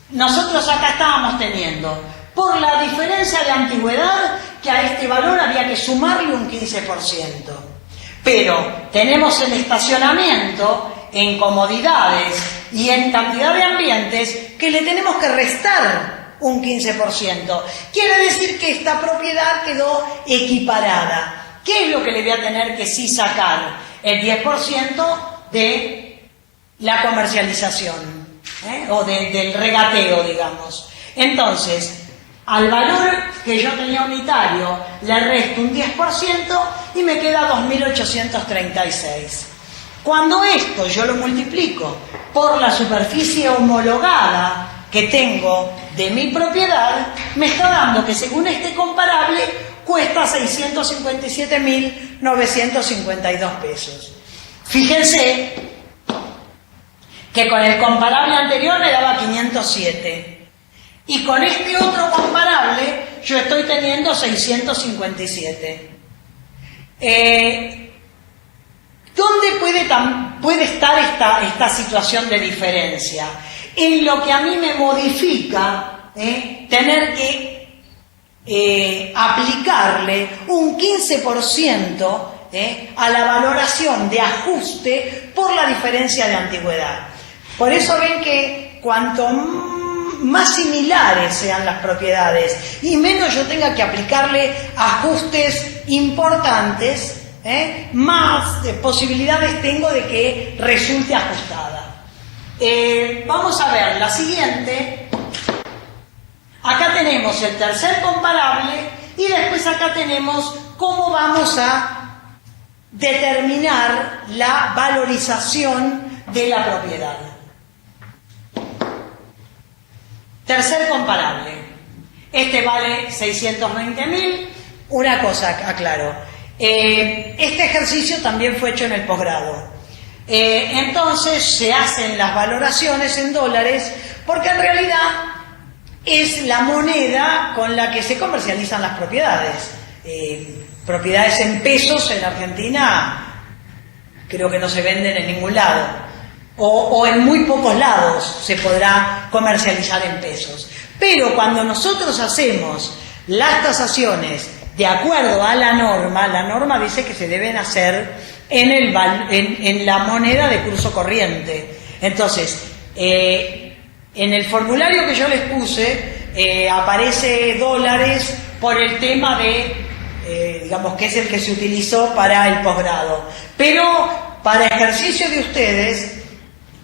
nosotros acá estábamos teniendo, por la diferencia de antigüedad, que a este valor había que sumarle un 15%. Pero tenemos el estacionamiento en comodidades y en cantidad de ambientes que le tenemos que restar un 15%. Quiere decir que esta propiedad quedó equiparada. ¿Qué es lo que le voy a tener que sí sacar? El 10% de la comercialización, o del regateo, digamos. Entonces, al valor que yo tenía unitario le resto un 10% y me queda 2.836. Cuando esto yo lo multiplico por la superficie homologada que tengo de mi propiedad, me está dando que según este comparable cuesta 657.952 pesos. Fíjense que con el comparable anterior me daba 507 y con este otro comparable yo estoy teniendo 657. ¿Dónde puede estar esta situación de diferencia? En lo que a mí me modifica tener que aplicarle un 15% a la valoración de ajuste por la diferencia de antigüedad. Por eso ven que cuanto más similares sean las propiedades y menos yo tenga que aplicarle ajustes importantes, más posibilidades tengo de que resulte ajustada. Vamos a ver la siguiente. Acá tenemos el tercer comparable y después acá tenemos cómo vamos a determinar la valorización de la propiedad. Tercer comparable. Este vale 620.000. Una cosa aclaro. Este ejercicio también fue hecho en el posgrado. Entonces se hacen las valoraciones en dólares porque en realidad es la moneda con la que se comercializan las propiedades. Propiedades en pesos en Argentina creo que no se venden en ningún lado o en muy pocos lados se podrá comercializar en pesos. Pero cuando nosotros hacemos las tasaciones de acuerdo a la norma dice que se deben hacer en la moneda de curso corriente. Entonces, en el formulario que yo les puse aparece dólares por el tema de, digamos que es el que se utilizó para el posgrado. Pero para ejercicio de ustedes,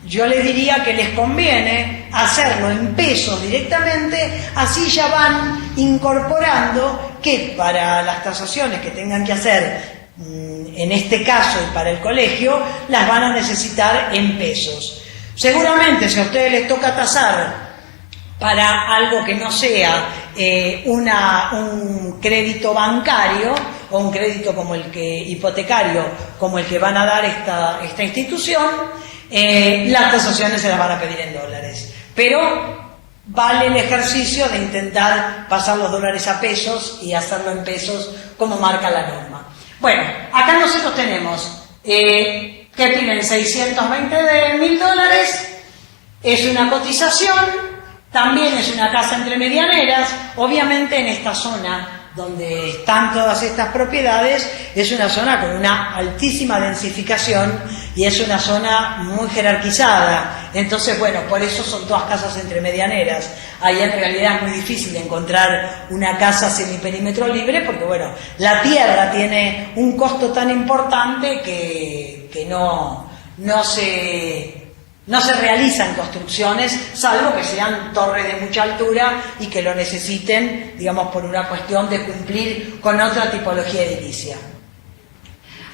yo les diría que les conviene hacerlo en pesos directamente, así ya van incorporando que para las tasaciones que tengan que hacer, en este caso y para el colegio, las van a necesitar en pesos. Seguramente si a ustedes les toca tasar para algo que no sea un crédito bancario o un crédito como el que hipotecario, como el que van a dar esta institución, las tasaciones se las van a pedir en dólares. Pero vale el ejercicio de intentar pasar los dólares a pesos y hacerlo en pesos como marca la norma. Bueno, acá nosotros tenemos que tienen 620.000 dólares, es una cotización, también es una casa entre medianeras. Obviamente en esta zona donde están todas estas propiedades es una zona con una altísima densificación y es una zona muy jerarquizada. Entonces, bueno, por eso son todas casas entre medianeras. Ahí en realidad es muy difícil encontrar una casa semiperímetro libre porque, bueno, la tierra tiene un costo tan importante que no se realizan construcciones, salvo que sean torres de mucha altura y que lo necesiten, digamos, por una cuestión de cumplir con otra tipología edilicia.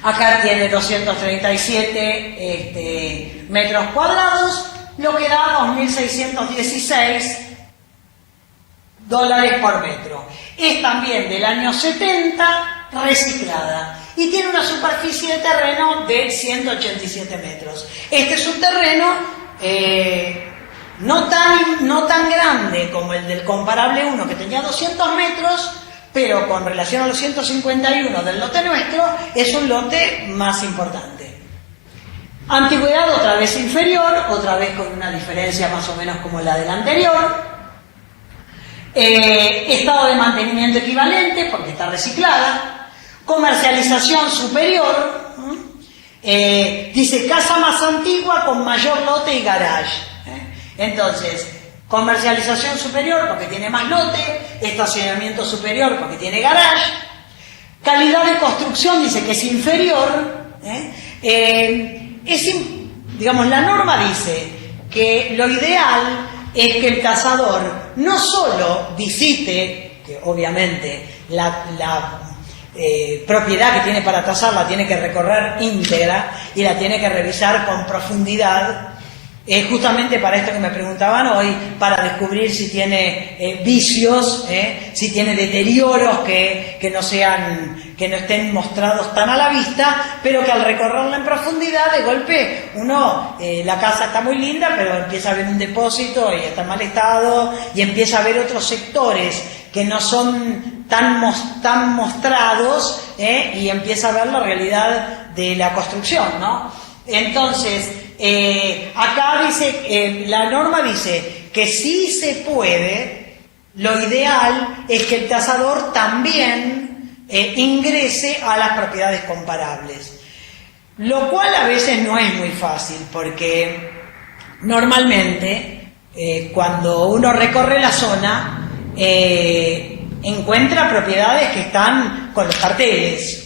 Acá tiene 237 metros cuadrados, lo que da 2.616 dólares por metro. Es también del año 70, reciclada. Y tiene una superficie de terreno de 187 metros. Este es un terreno no tan grande como el del comparable 1, que tenía 200 metros, pero con relación a los 151 del lote nuestro, es un lote más importante. Antigüedad otra vez inferior, otra vez con una diferencia más o menos como la del anterior. Estado de mantenimiento equivalente, porque está reciclada. Comercialización superior, dice casa más antigua con mayor lote y garage. Entonces, comercialización superior porque tiene más lote, estacionamiento superior porque tiene garage, calidad de construcción dice que es inferior. Digamos, la norma dice que lo ideal es que el tasador no solo visite, que obviamente propiedad que tiene para tasar la tiene que recorrer íntegra y la tiene que revisar con profundidad, justamente para esto que me preguntaban hoy, para descubrir si tiene vicios, si tiene deterioros que no estén mostrados tan a la vista, pero que al recorrerla en profundidad, de golpe, la casa está muy linda, pero empieza a ver un depósito y está en mal estado, y empieza a ver otros sectores que no son tan mostrados, y empieza a ver la realidad de la construcción, ¿no? Entonces, acá dice, la norma dice que sí se puede, lo ideal es que el tasador también ingrese a las propiedades comparables, lo cual a veces no es muy fácil, porque normalmente cuando uno recorre la zona encuentra propiedades que están con los carteles,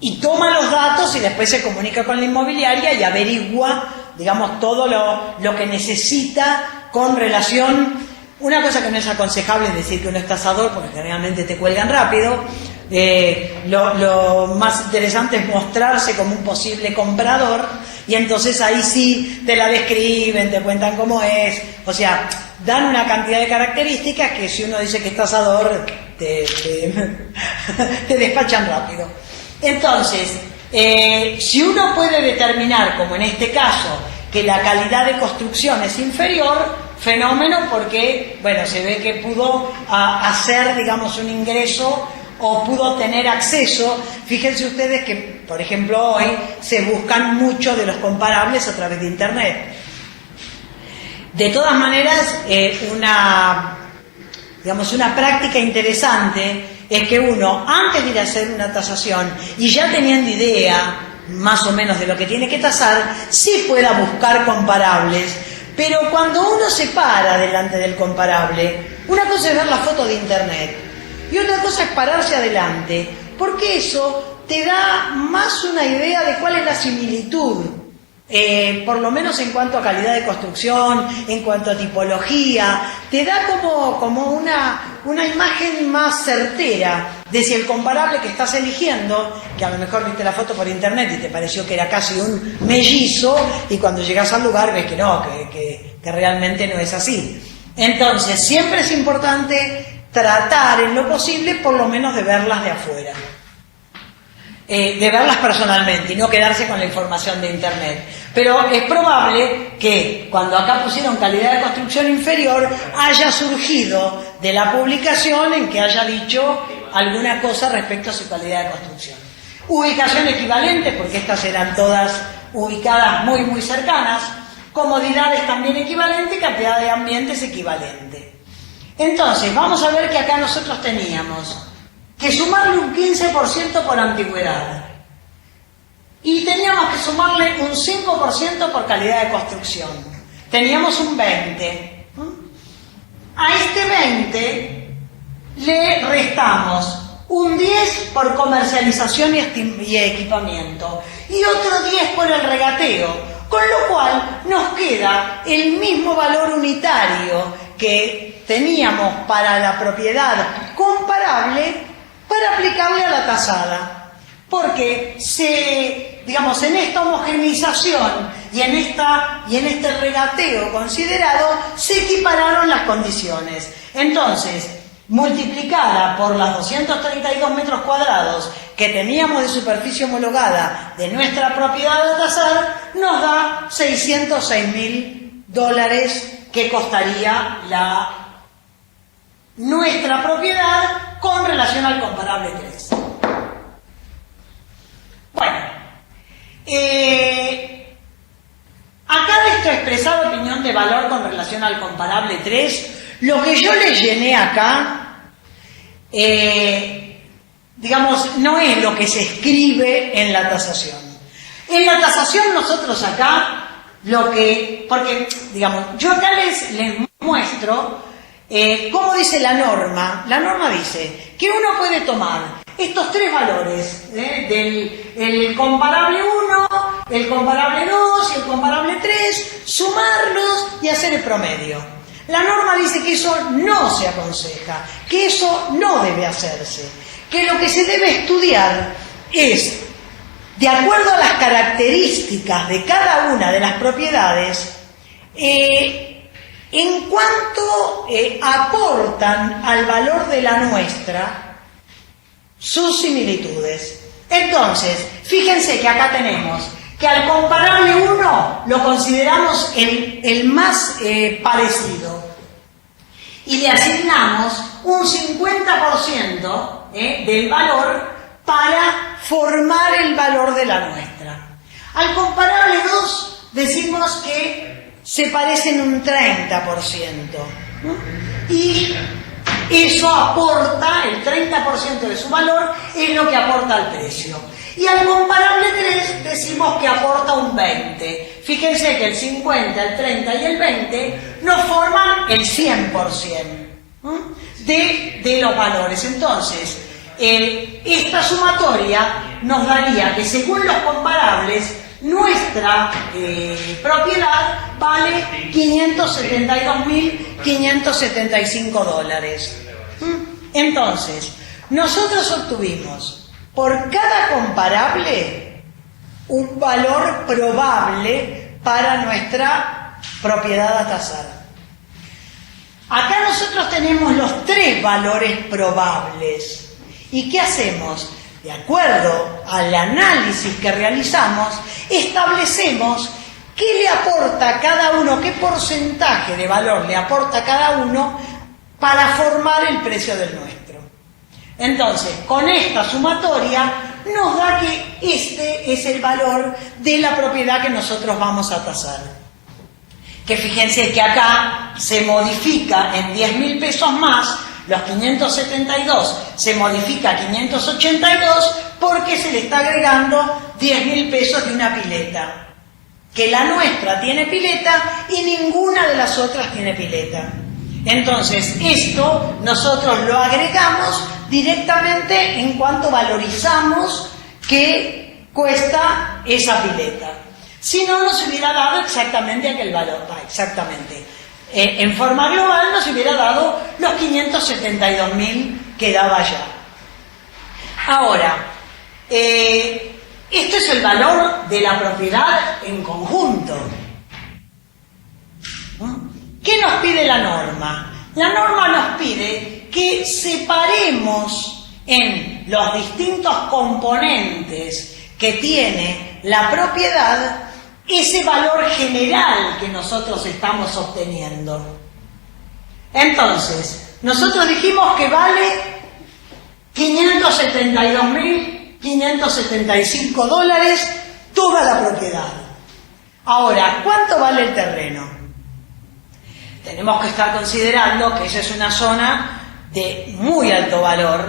y toma los datos y después se comunica con la inmobiliaria y averigua, digamos, todo lo que necesita con relación. Una cosa que no es aconsejable es decir que uno es tasador, porque generalmente te cuelgan rápido. Lo más interesante es mostrarse como un posible comprador, y entonces ahí sí te la describen, te cuentan cómo es, o sea, dan una cantidad de características que si uno dice que es tasador, te despachan rápido. Entonces, si uno puede determinar, como en este caso, que la calidad de construcción es inferior, fenómeno, porque, bueno, se ve que pudo hacer, digamos, un ingreso o pudo tener acceso. Fíjense ustedes que, por ejemplo, hoy se buscan mucho de los comparables a través de Internet. De todas maneras, una práctica interesante es que uno, antes de ir a hacer una tasación y ya teniendo idea más o menos de lo que tiene que tasar, sí pueda buscar comparables, pero cuando uno se para delante del comparable, una cosa es ver la foto de Internet y otra cosa es pararse adelante, porque eso te da más una idea de cuál es la similitud, por lo menos en cuanto a calidad de construcción, en cuanto a tipología, te da como una imagen más certera de si el comparable que estás eligiendo, que a lo mejor viste la foto por Internet y te pareció que era casi un mellizo, y cuando llegas al lugar ves que no, que realmente no es así. Entonces, siempre es importante tratar en lo posible por lo menos de verlas de afuera. De verlas personalmente y no quedarse con la información de Internet. Pero es probable que cuando acá pusieron calidad de construcción inferior haya surgido de la publicación en que haya dicho alguna cosa respecto a su calidad de construcción. Ubicación equivalente, porque estas eran todas ubicadas muy muy cercanas. Comodidades también equivalente, cantidad de ambientes equivalente. Entonces, vamos a ver que acá nosotros teníamos que sumarle un 15% por antigüedad. Y teníamos que sumarle un 5% por calidad de construcción. Teníamos un 20%. A este 20% le restamos un 10% por comercialización y equipamiento. Y otro 10% por el regateo. Con lo cual nos queda el mismo valor unitario que teníamos para la propiedad comparable para aplicarle a la tasada, porque en esta homogeneización y en este regateo considerado se equipararon las condiciones. Entonces, multiplicada por las 232 metros cuadrados que teníamos de superficie homologada de nuestra propiedad a tasar, nos da $606.000 que costaría nuestra propiedad con relación al comparable 3. Bueno, acá de esto expresado opinión de valor con relación al comparable 3, lo que yo le llené acá, no es lo que se escribe en la tasación. En la tasación nosotros acá, porque yo acá les muestro ¿cómo dice la norma? La norma dice que uno puede tomar estos tres valores, el comparable 1, el comparable 2 y el comparable 3, sumarlos y hacer el promedio. La norma dice que eso no se aconseja, que eso no debe hacerse, que lo que se debe estudiar es, de acuerdo a las características de cada una de las propiedades, en cuanto aportan al valor de la nuestra sus similitudes. Entonces, fíjense que acá tenemos que al comparable 1 lo consideramos el más parecido y le asignamos un 50% del valor para formar el valor de la nuestra. Al comparable 2 decimos que se parecen un 30%, ¿no? Y eso aporta, el 30% de su valor es lo que aporta al precio. Y al comparable 3 decimos que aporta un 20%. Fíjense que el 50, el 30 y el 20 nos forman el 100% de los valores. Entonces, esta sumatoria nos daría que según los comparables, nuestra propiedad vale $572.575. Entonces, nosotros obtuvimos por cada comparable un valor probable para nuestra propiedad a tasar. Acá nosotros tenemos los 3 valores probables. ¿Y qué hacemos? De acuerdo al análisis que realizamos, establecemos qué le aporta a cada uno, qué porcentaje de valor le aporta a cada uno para formar el precio del nuestro. Entonces, con esta sumatoria nos da que este es el valor de la propiedad que nosotros vamos a tasar. Que fíjense que acá se modifica en 10.000 pesos más, los 572 se modifica a 582 porque se le está agregando 10.000 pesos de una pileta. Que la nuestra tiene pileta y ninguna de las otras tiene pileta. Entonces, esto nosotros lo agregamos directamente en cuanto valorizamos que cuesta esa pileta. Si no, nos hubiera dado exactamente aquel valor. Exactamente. En forma global nos hubiera dado los 572.000 que daba ya. Ahora, esto es el valor de la propiedad en conjunto. ¿Qué nos pide la norma? La norma nos pide que separemos en los distintos componentes que tiene la propiedad ese valor general que nosotros estamos obteniendo. Entonces, nosotros dijimos que vale $572.575 toda la propiedad. Ahora, ¿cuánto vale el terreno? Tenemos que estar considerando que esa es una zona de muy alto valor,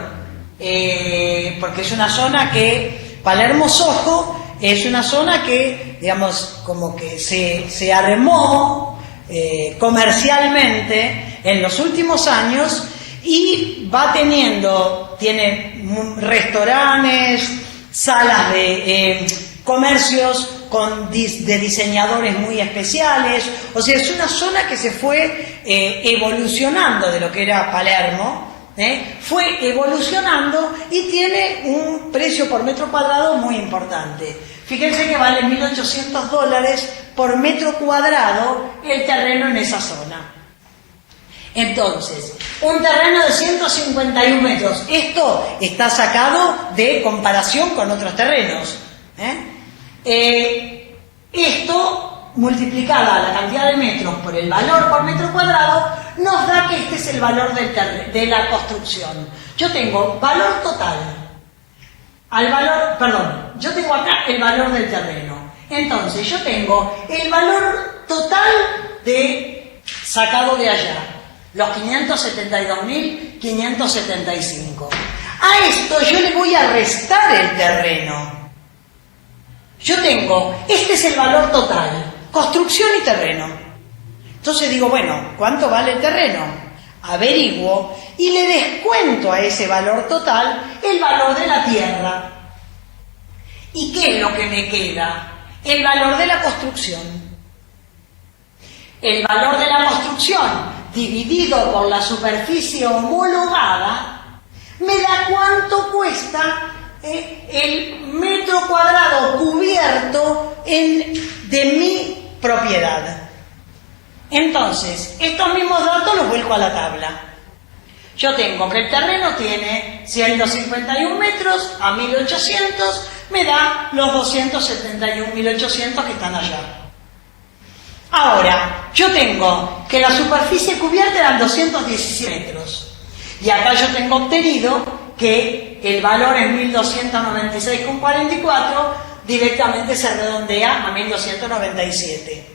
porque es una zona que, Palermo-Soho, es una zona que, digamos, como que se armó comercialmente en los últimos años y tiene restaurantes, salas de comercios de diseñadores muy especiales. O sea, es una zona que se fue evolucionando de lo que era Palermo, fue evolucionando y tiene un precio por metro cuadrado muy importante. Fíjense que vale $1.800 por metro cuadrado el terreno en esa zona. Entonces, un terreno de 151 metros, esto está sacado de comparación con otros terrenos. Esto, multiplicada la cantidad de metros por el valor por metro cuadrado, nos da que este es el valor de la construcción. Yo tengo valor total, yo tengo acá el valor del terreno. Entonces, yo tengo el valor total sacado de allá, los 572.575. A esto yo le voy a restar el terreno. Yo tengo, este es el valor total, construcción y terreno. Entonces digo, bueno, ¿cuánto vale el terreno? Averiguo y le descuento a ese valor total el valor de la tierra. ¿Y qué es lo que me queda? El valor de la construcción. El valor de la construcción dividido por la superficie homologada me da cuánto cuesta el metro cuadrado cubierto de mi propiedad. Entonces, estos mismos datos los vuelco a la tabla. Yo tengo que el terreno tiene 151 metros a 1800, me da los 271.800 que están allá. Ahora, yo tengo que la superficie cubierta eran 217 metros. Y acá yo tengo obtenido que el valor es 1296,44, directamente se redondea a 1297.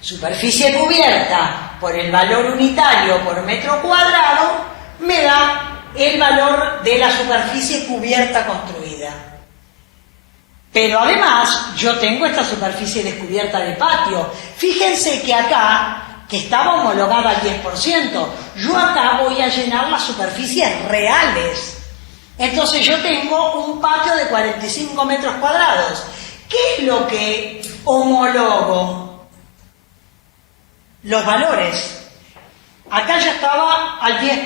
Superficie cubierta por el valor unitario por metro cuadrado me da el valor de la superficie cubierta construida. Pero además yo tengo esta superficie descubierta de patio. Fíjense que acá, que estaba homologada al 10%, yo acá voy a llenar las superficies reales. Entonces yo tengo un patio de 45 metros cuadrados. ¿Qué es lo que homologo? Los valores. Acá ya estaba al 10%,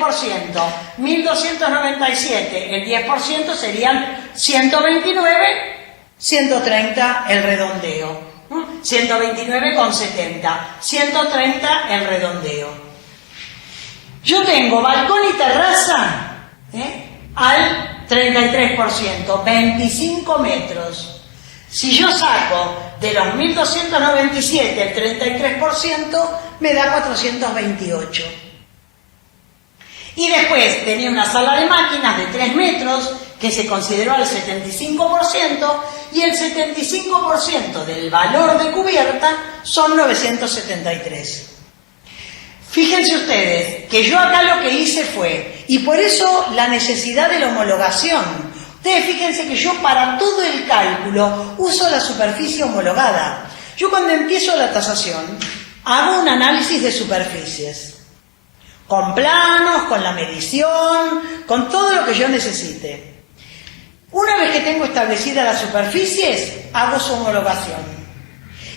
1297, el 10% serían 129, 130 el redondeo, 129,70, 130 el redondeo. Yo tengo balcón y terraza al 33%, 25 metros. Si yo saco de los 1297 el 33%, me da 428. Y después tenía una sala de máquinas de 3 metros que se consideró al 75% y el 75% del valor de cubierta son 973. Fíjense ustedes que yo acá lo que hice fue, y por eso la necesidad de la homologación. Ustedes fíjense que yo para todo el cálculo uso la superficie homologada. Yo cuando empiezo la tasación hago un análisis de superficies, con planos, con la medición, con todo lo que yo necesite. Una vez que tengo establecidas las superficies, hago su homologación.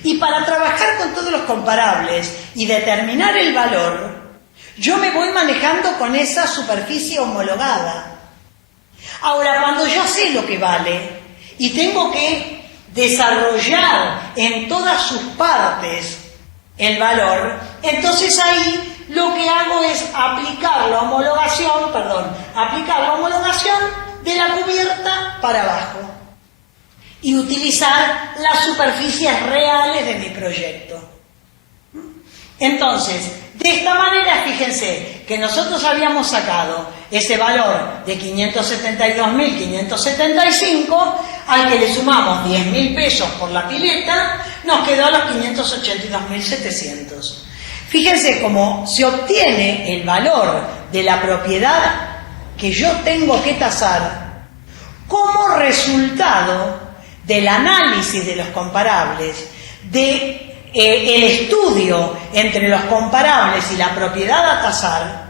Y para trabajar con todos los comparables y determinar el valor, yo me voy manejando con esa superficie homologada. Ahora, cuando yo sé lo que vale y tengo que desarrollar en todas sus partes el valor, entonces ahí lo que hago es aplicar la homologación de la cubierta para abajo y utilizar las superficies reales de mi proyecto. Entonces, de esta manera, fíjense que nosotros habíamos sacado ese valor de 572.575, al que le sumamos 10.000 pesos por la pileta, nos quedó a los 582.700. Fíjense cómo se obtiene el valor de la propiedad que yo tengo que tasar como resultado del análisis de los comparables, de el estudio entre los comparables y la propiedad a tasar,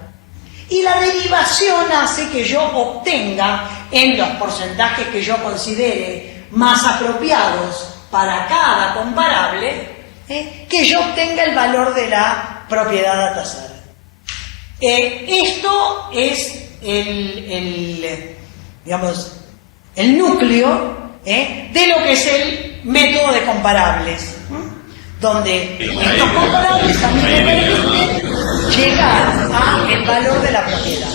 y la derivación hace que yo obtenga en los porcentajes que yo considere más apropiados para cada comparable, que yo obtenga el valor de la propiedad a tasar. Esto es el núcleo de lo que es el método de comparables, donde estos comparables también me permiten llegar al valor de la propiedad.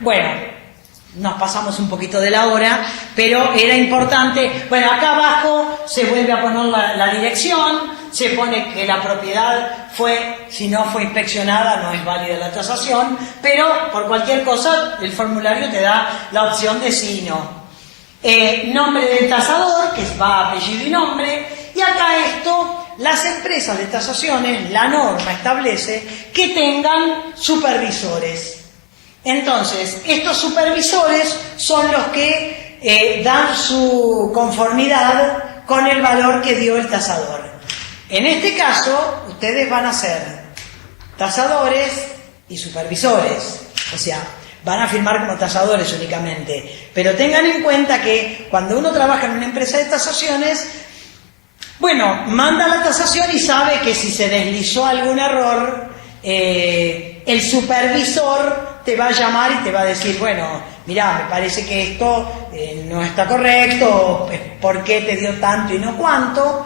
Bueno, nos pasamos un poquito de la hora, pero era importante. Bueno, acá abajo se vuelve a poner la dirección, se pone que la propiedad si no fue inspeccionada, no es válida la tasación, pero por cualquier cosa el formulario te da la opción de sí y no. Nombre del tasador, que va apellido y nombre, y acá las empresas de tasaciones, la norma establece que tengan supervisores. Entonces, estos supervisores son los que dan su conformidad con el valor que dio el tasador. En este caso, ustedes van a ser tasadores y supervisores, o sea, van a firmar como tasadores únicamente, pero tengan en cuenta que cuando uno trabaja en una empresa de tasaciones, manda la tasación y sabe que si se deslizó algún error, el supervisor te va a llamar y te va a decir, bueno, mirá, me parece que esto no está correcto, ¿por qué te dio tanto y no cuánto?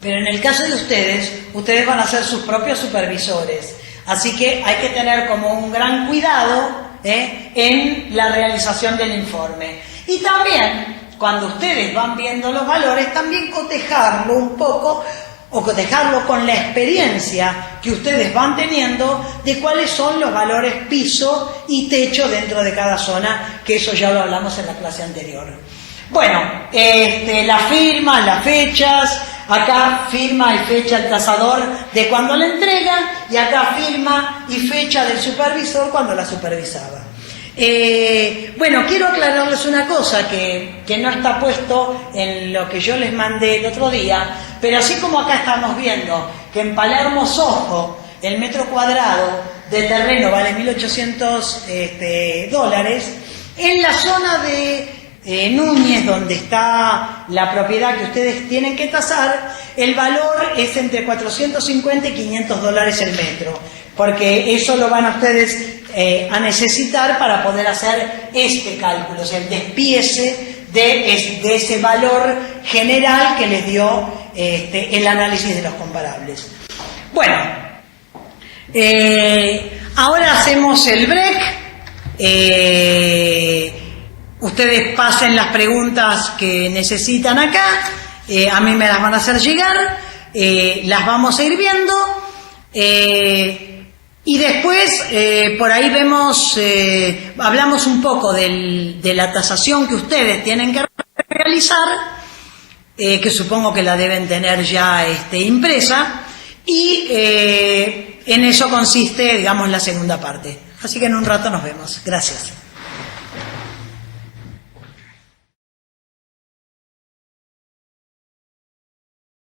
Pero en el caso de ustedes van a ser sus propios supervisores. Así que hay que tener como un gran cuidado en la realización del informe. Y también, cuando ustedes van viendo los valores, también cotejarlo un poco, o cotejarlo con la experiencia que ustedes van teniendo de cuáles son los valores piso y techo dentro de cada zona, que eso ya lo hablamos en la clase anterior. Bueno, la firma, las fechas, acá firma y fecha el tasador de cuando la entrega, y acá firma y fecha del supervisor cuando la supervisaba. Bueno, quiero aclararles una cosa que no está puesto en lo que yo les mandé el otro día, pero así como acá estamos viendo que en Palermo Soho el metro cuadrado de terreno vale $1.800, en la zona de Núñez, donde está la propiedad que ustedes tienen que tasar, el valor es entre $450 y $500 el metro, porque eso lo van a ustedes a necesitar para poder hacer este cálculo, o sea, el despiece de ese valor general que les dio el análisis de los comparables. Bueno, ahora hacemos el break. Ustedes pasen las preguntas que necesitan acá, a mí me las van a hacer llegar, las vamos a ir viendo, y después por ahí vemos, hablamos un poco de la tasación que ustedes tienen que realizar, que supongo que la deben tener ya impresa, y en eso consiste, digamos, la segunda parte. Así que en un rato nos vemos. Gracias.